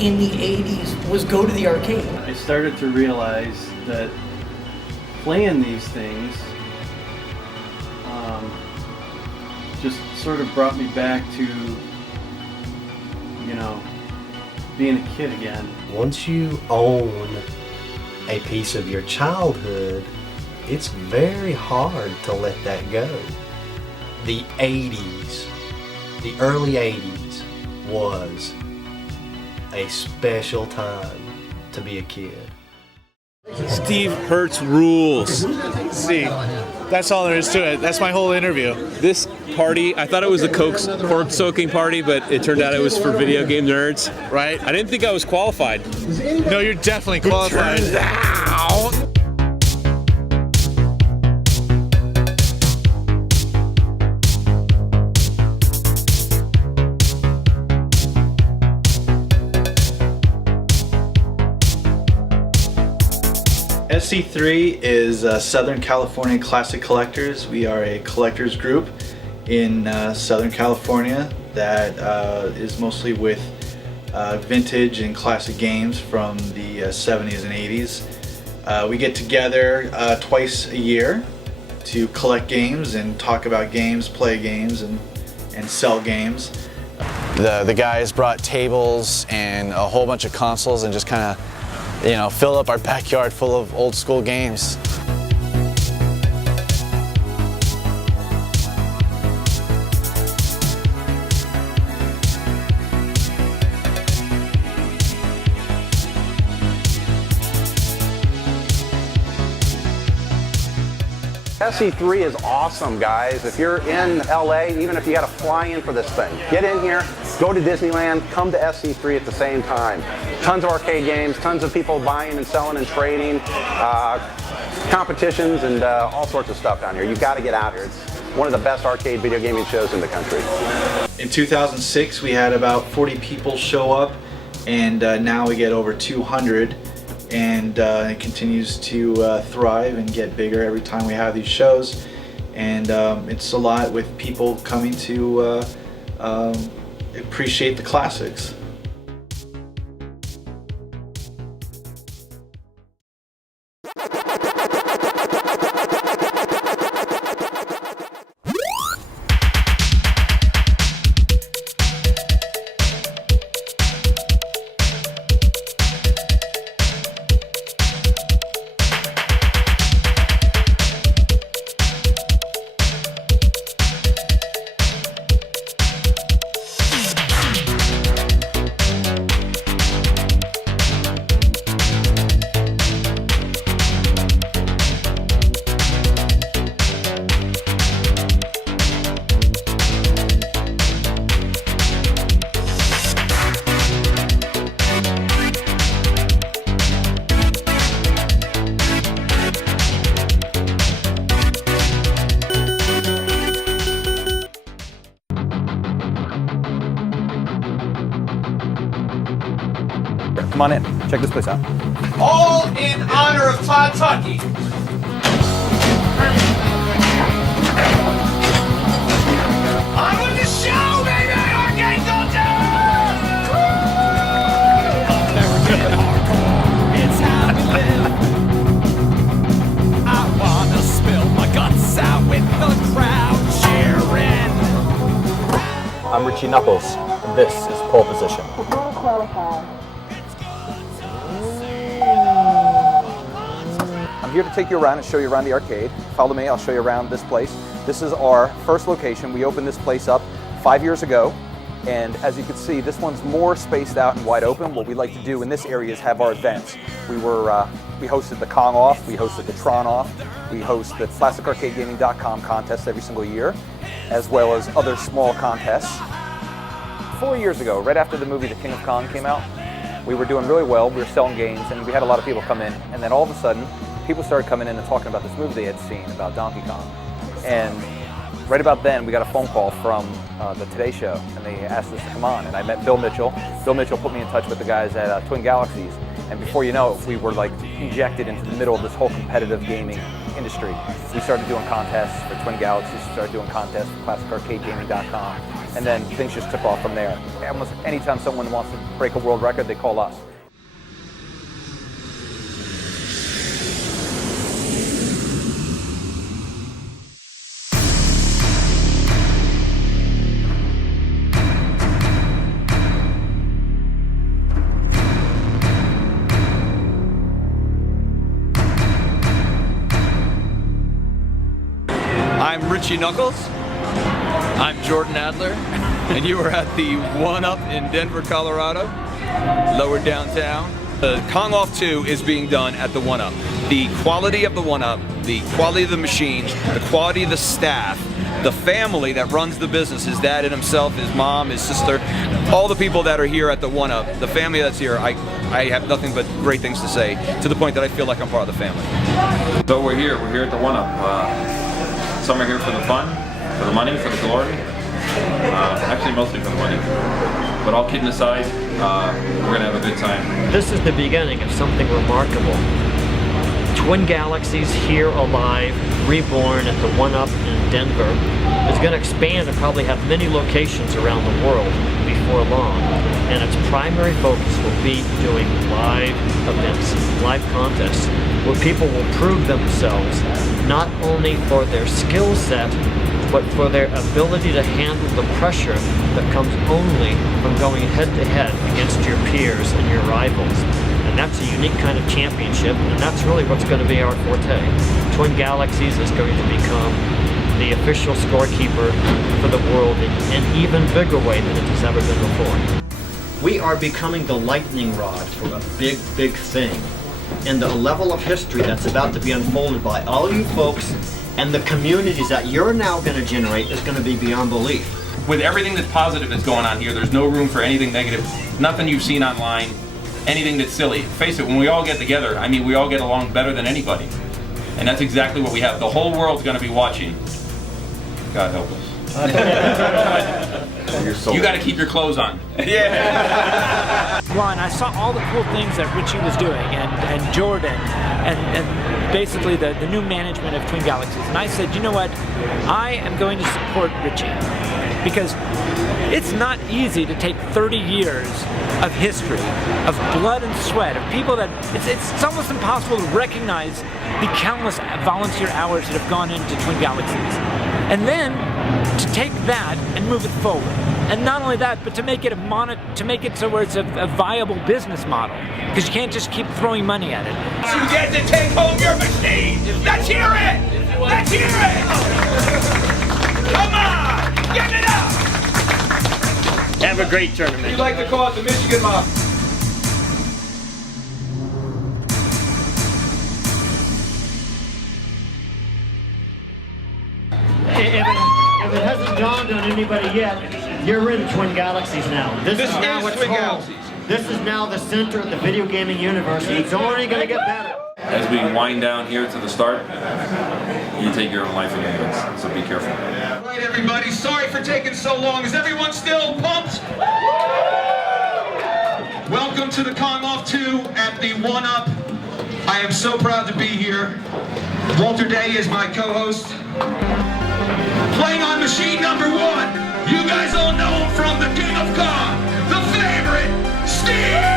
in the 80s was go to the arcade. I started to realize that playing these things just sort of brought me back to, you know, being a kid again. Once you own a piece of your childhood, it's very hard to let that go. The 80s, the early 80s was a special time to be a kid. Steve Hertz rules. See, that's all there is to it. That's my whole interview. This party, I thought it was a cork soaking party, but it turned out it was for video game nerds. Right? I didn't think I was qualified. No, you're definitely qualified. Turns out. SC3 is Southern California Classic Collectors. We are a collectors group in Southern California that is mostly with vintage and classic games from the 70s and 80s. We get together twice a year to collect games and talk about games, play games, and sell games. The guys brought tables and a whole bunch of consoles and just kind of, you know, fill up our backyard full of old school games. SC3 is awesome, guys. If you're in LA, even if you got to fly in for this thing, get in here, go to Disneyland, come to SC3 at the same time. Tons of arcade games, tons of people buying and selling and trading, competitions, and all sorts of stuff down here. You've got to get out here. It's one of the best arcade video gaming shows in the country. In 2006, we had about 40 people show up, and now we get over 200. And it continues to thrive and get bigger every time we have these shows, and it's a lot with people coming to appreciate the classics. Come on in. Check this place out. All in honor of Todd Tucky. On with the show, baby! Arcade culture! It's how we live. I wanna spill my guts out with the crowd cheering. I'm Richie Knuckles, and this is Pole Position. I'm here to take you around and show you around the arcade. Follow me, I'll show you around this place. This is our first location. We opened this place up 5 years ago, and as you can see, this one's more spaced out and wide open. What we like to do in this area is have our events. We hosted the Kong Off, we hosted the Tron Off, we host the ClassicArcadeGaming.com contest every single year, as well as other small contests. 4 years ago, right after the movie The King of Kong came out, we were doing really well. We were selling games, and we had a lot of people come in, and then all of a sudden, people started coming in and talking about this movie they had seen about Donkey Kong. And right about then, we got a phone call from the Today Show, and they asked us to come on. And I met Bill Mitchell. Bill Mitchell put me in touch with the guys at Twin Galaxies. And before you know it, we were like injected into the middle of this whole competitive gaming industry. We started doing contests for Twin Galaxies, we started doing contests for ClassicArcadeGaming.com, and then things just took off from there. Almost anytime someone wants to break a world record, they call us. I'm Richie Knuckles. I'm Jordan Adler, and you are at the One-Up in Denver, Colorado, lower downtown. The Kong Off 2 is being done at the One-Up. The quality of the One-Up, the quality of the machines, the quality of the staff, the family that runs the business, his dad and himself, his mom, his sister, all the people that are here at the One-Up, the family that's here, I have nothing but great things to say, to the point that I feel like I'm part of the family. So we're here at the One-Up. Some are here for the fun, for the money, for the glory. Actually, mostly for the money. But all kidding aside, we're going to have a good time. This is the beginning of something remarkable. Twin Galaxies here alive, reborn at the One-Up in Denver, is going to expand and probably have many locations around the world before long. And its primary focus will be doing live events, live contests, where people will prove themselves not only for their skill set, but for their ability to handle the pressure that comes only from going head-to-head against your peers and your rivals. And that's a unique kind of championship, and that's really what's going to be our forte. Twin Galaxies is going to become the official scorekeeper for the world in an even bigger way than it has ever been before. We are becoming the lightning rod for a big, big thing. And the level of history that's about to be unfolded by all you folks and the communities that you're now going to generate is going to be beyond belief. With everything that's positive that's going on here, there's no room for anything negative. Nothing you've seen online, anything that's silly. Face it, when we all get together, I mean, we all get along better than anybody. And that's exactly what we have. The whole world's going to be watching. God help us. You got to keep your clothes on. Yeah. Well, and I saw all the cool things that Richie was doing, and Jordan, and basically the new management of Twin Galaxies. And I said, you know what? I am going to support Richie, because it's not easy to take 30 years of history, of blood and sweat, of people that it's almost impossible to recognize the countless volunteer hours that have gone into Twin Galaxies. And then to take that and move it forward. And not only that, but to make it so where it's a viable business model. Because you can't just keep throwing money at it. You get to take home your machine! Let's hear it! Let's hear it! Come on! Give it up! Have a great tournament. We'd like to call it the Michigan Mob. If it hasn't dawned on anybody yet, you're in Twin Galaxies now. This is now what's Twin home. Galaxies. This is now the center of the video gaming universe. It's only going to get better. As we wind down here to the start, you take your own life in your hands, so be careful. All right, everybody, sorry for taking so long. Is everyone still pumped? Welcome to the Kong Off 2 at the 1-Up. I am so proud to be here. Walter Day is my co-host. Playing on machine number 1, you guys all know him from the King of Kong, the favorite, Steve!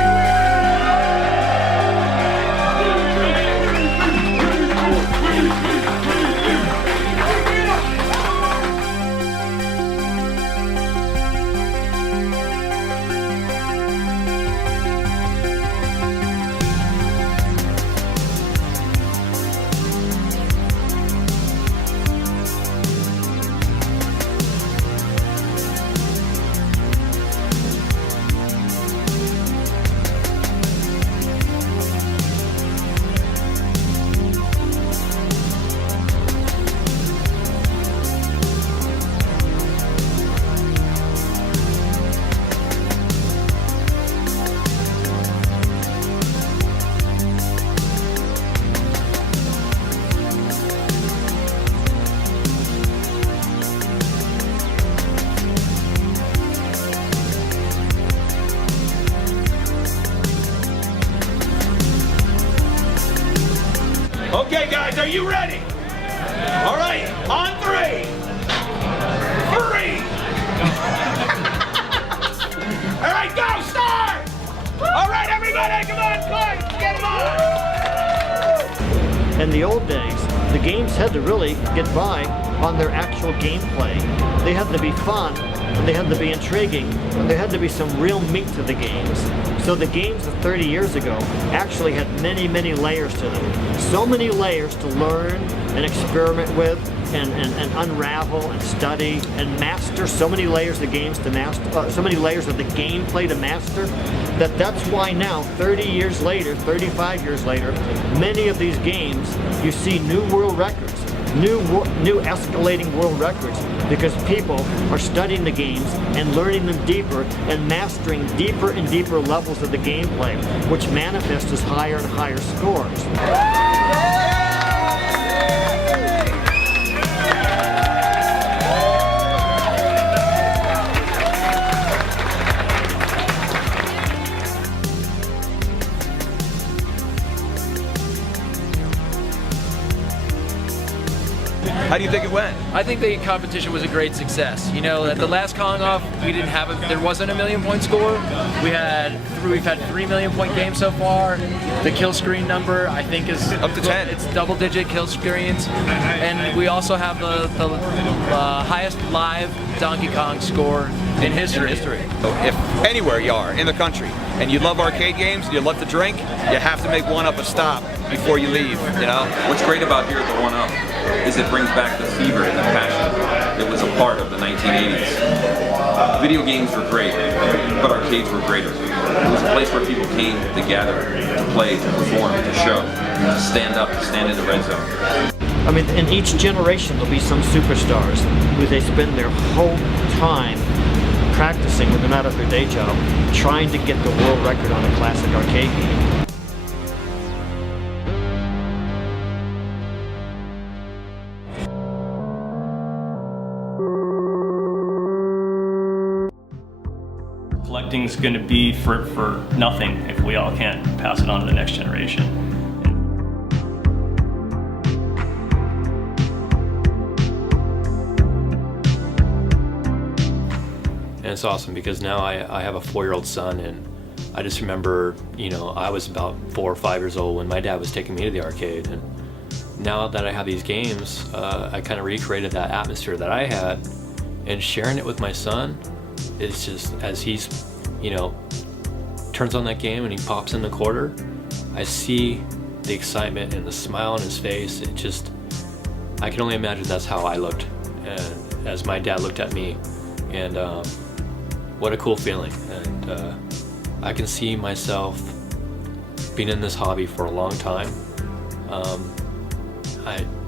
Okay, guys, are you ready? All right, on 3. 3. All right, go, start! All right, everybody, come on, Craze, get them on! In the old days, the games had to really get by on their actual gameplay. They had to be fun, and they had to be intriguing, and there had to be some real meat to the games. So the games of 30 years ago actually had many, many layers to them. So many layers to learn and experiment with and unravel and study and master. So many layers of games to master, so many layers of the gameplay to master, that's why now, 30 years later, 35 years later, many of these games, you see new world records. New escalating world records, because people are studying the games and learning them deeper and mastering deeper and deeper levels of the gameplay, which manifests as higher and higher scores. How do you think it went? I think the competition was a great success. You know, at the last Kong Off, we didn't have there wasn't a 1 million point score. We've had 3 million point games so far. The kill screen number, I think, is up to 10. It's double-digit kill screens, and we also have the highest live Donkey Kong score in history. If anywhere you are in the country and you love arcade games, you love to drink, you have to make 1-Up a stop before you leave. You know. What's great about here at the 1-Up is it brings back the fever and the passion that was a part of the 1980s. Video games were great, but arcades were greater. It was a place where people came to gather, to play, to perform, to show, to stand up, to stand in the red zone. I mean, in each generation there'll be some superstars who they spend their whole time practicing when they're not at their day job, trying to get the world record on a classic arcade game. Collecting's going to be for nothing if we all can't pass it on to the next generation. And it's awesome because now I have a 4-year-old son, and I just remember, you know, I was about 4 or 5 years old when my dad was taking me to the arcade, and now that I have these games, I kind of recreated that atmosphere that I had, and sharing it with my son is just, as he's, you know, turns on that game and he pops in the quarter, I see the excitement and the smile on his face. It just, I can only imagine that's how I looked, and as my dad looked at me, and what a cool feeling. And I can see myself being in this hobby for a long time,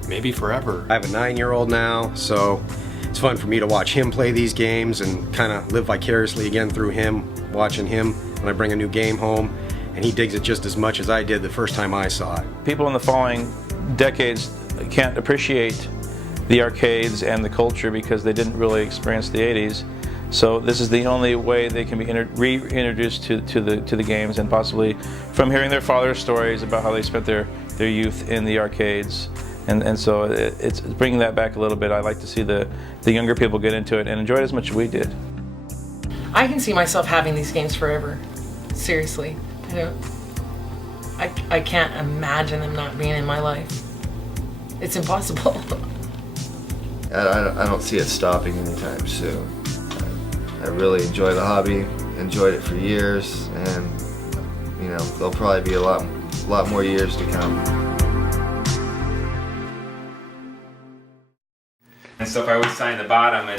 maybe forever. I have a 9-year-old now, so it's fun for me to watch him play these games and kind of live vicariously again through him, watching him when I bring a new game home, and he digs it just as much as I did the first time I saw it. People in the following decades can't appreciate the arcades and the culture because they didn't really experience the 80s. So this is the only way they can be reintroduced to the games, and possibly from hearing their father's stories about how they spent their youth in the arcades. And so it's bringing that back a little bit. I like to see the younger people get into it and enjoy it as much as we did. I can see myself having these games forever. Seriously. I can't imagine them not being in my life. It's impossible. I don't see it stopping anytime soon. I really enjoy the hobby, enjoyed it for years, and there'll probably be a lot more years to come. And so if I would sign the bottom, I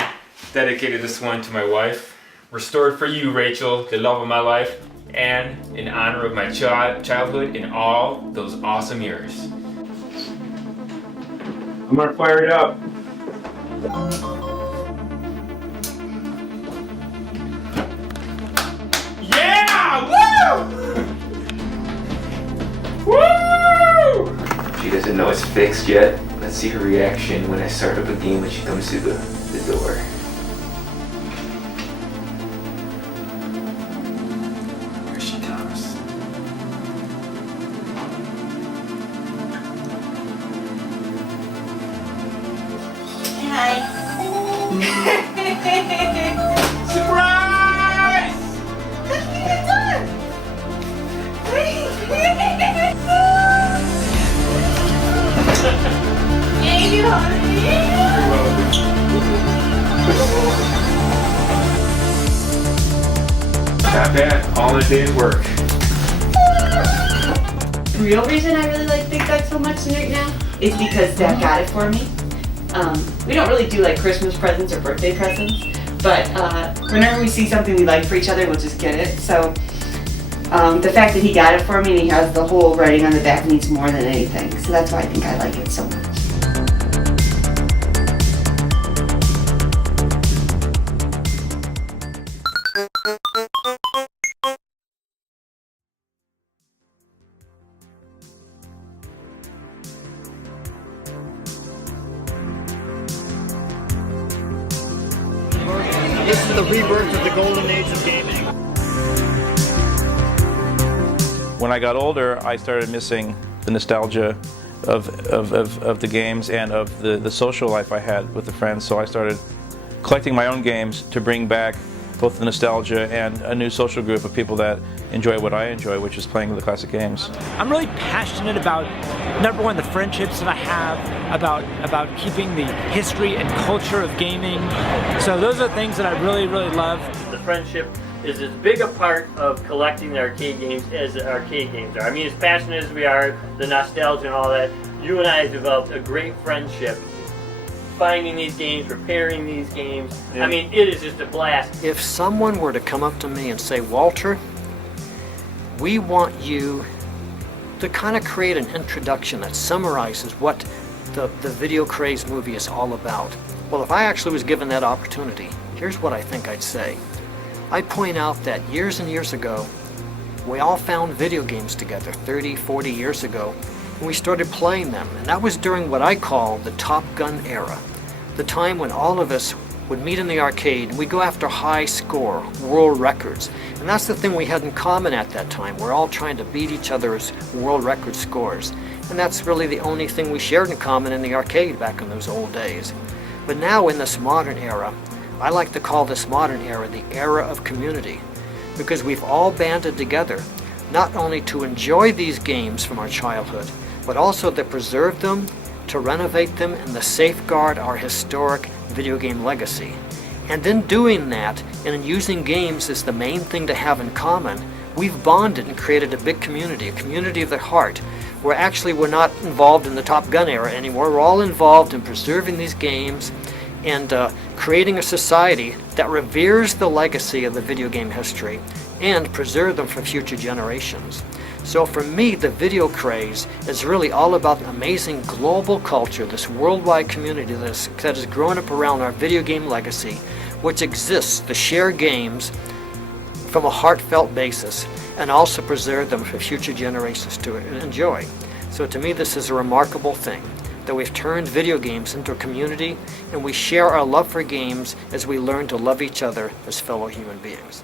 dedicated this one to my wife. Restored for you, Rachel, the love of my life, and in honor of my childhood in all those awesome years. I'm gonna fire it up. Yeah! Woo! Woo! She doesn't know it's fixed yet. Let's see her reaction when I start up a game when she comes through the door. Here she comes. Hi. Surprise! Thank you, honey. Not bad. All in a day's work. The real reason I really like Big Bag so much right now is because Dad got it for me. We don't really do like Christmas presents or birthday presents, but whenever we see something we like for each other, we'll just get it. So the fact that he got it for me and he has the whole writing on the back means more than anything. So that's why I think I like it so much. This is the rebirth of the golden age of gaming. When I got older, I started missing the nostalgia of the games and of the social life I had with the friends. So I started collecting my own games to bring back both the nostalgia and a new social group of people that enjoy what I enjoy, which is playing the classic games. I'm really passionate about, number one, the friendships that I have, about keeping the history and culture of gaming. So those are things that I really, really love. The friendship is as big a part of collecting the arcade games as the arcade games are. I mean, as passionate as we are, the nostalgia and all that, you and I have developed a great friendship. Finding these games, repairing these games. I mean, it is just a blast. If someone were to come up to me and say, Walter, we want you to kind of create an introduction that summarizes what the Video Craze movie is all about. Well, if I actually was given that opportunity, here's what I think I'd say. I'd point out that years and years ago, we all found video games together, 30, 40 years ago, and we started playing them. And that was during what I call the Top Gun era, the time when all of us would meet in the arcade and we'd go after high score, world records. And that's the thing we had in common at that time. We're all trying to beat each other's world record scores. And that's really the only thing we shared in common in the arcade back in those old days. But now in this modern era, I like to call this modern era the era of community, because we've all banded together, not only to enjoy these games from our childhood, but also to preserve them, to renovate them, and to safeguard our historic video game legacy. And in doing that, and in using games as the main thing to have in common, we've bonded and created a big community, a community of the heart, where actually we're not involved in the Top Gun era anymore. We're all involved in preserving these games and creating a society that reveres the legacy of the video game history and preserve them for future generations. So for me, the Video Craze is really all about an amazing global culture, this worldwide community that has grown up around our video game legacy, which exists to share games from a heartfelt basis and also preserve them for future generations to enjoy. So to me, this is a remarkable thing. that we've turned video games into a community, and we share our love for games as we learn to love each other as fellow human beings.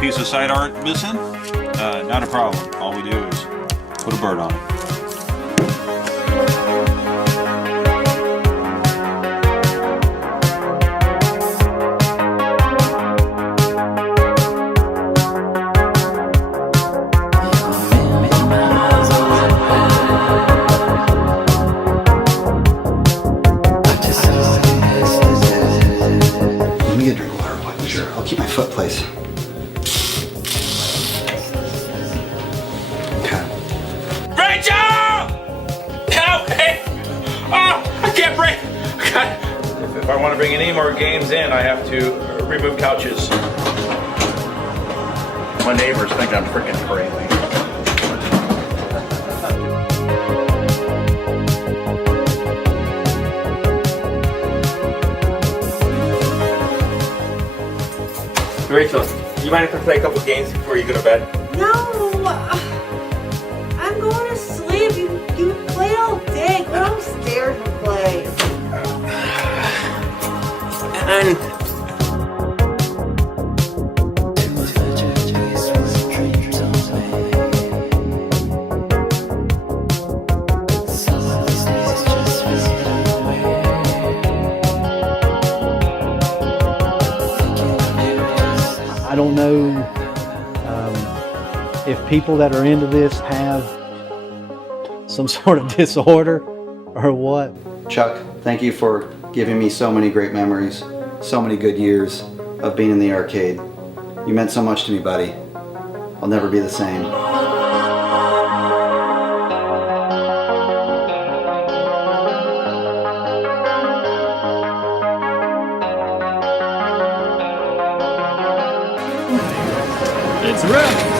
Piece of side art missing? Not a problem. All we do is put a bird on it. Let me get a drink of water, boy. Sure, I'll keep my foot place. can't bring. If I want to bring any more games in, I have to remove couches. My neighbors think I'm freaking crazy. Rachel, you mind if I play a couple games before you go to bed? No, I'm going to sleep. You played all day. Go downstairs and play. And I don't know if people that are into this have some sort of disorder or what. Chuck, thank you for giving me so many great memories, so many good years of being in the arcade. You meant so much to me, buddy. I'll never be the same. It's a wrap.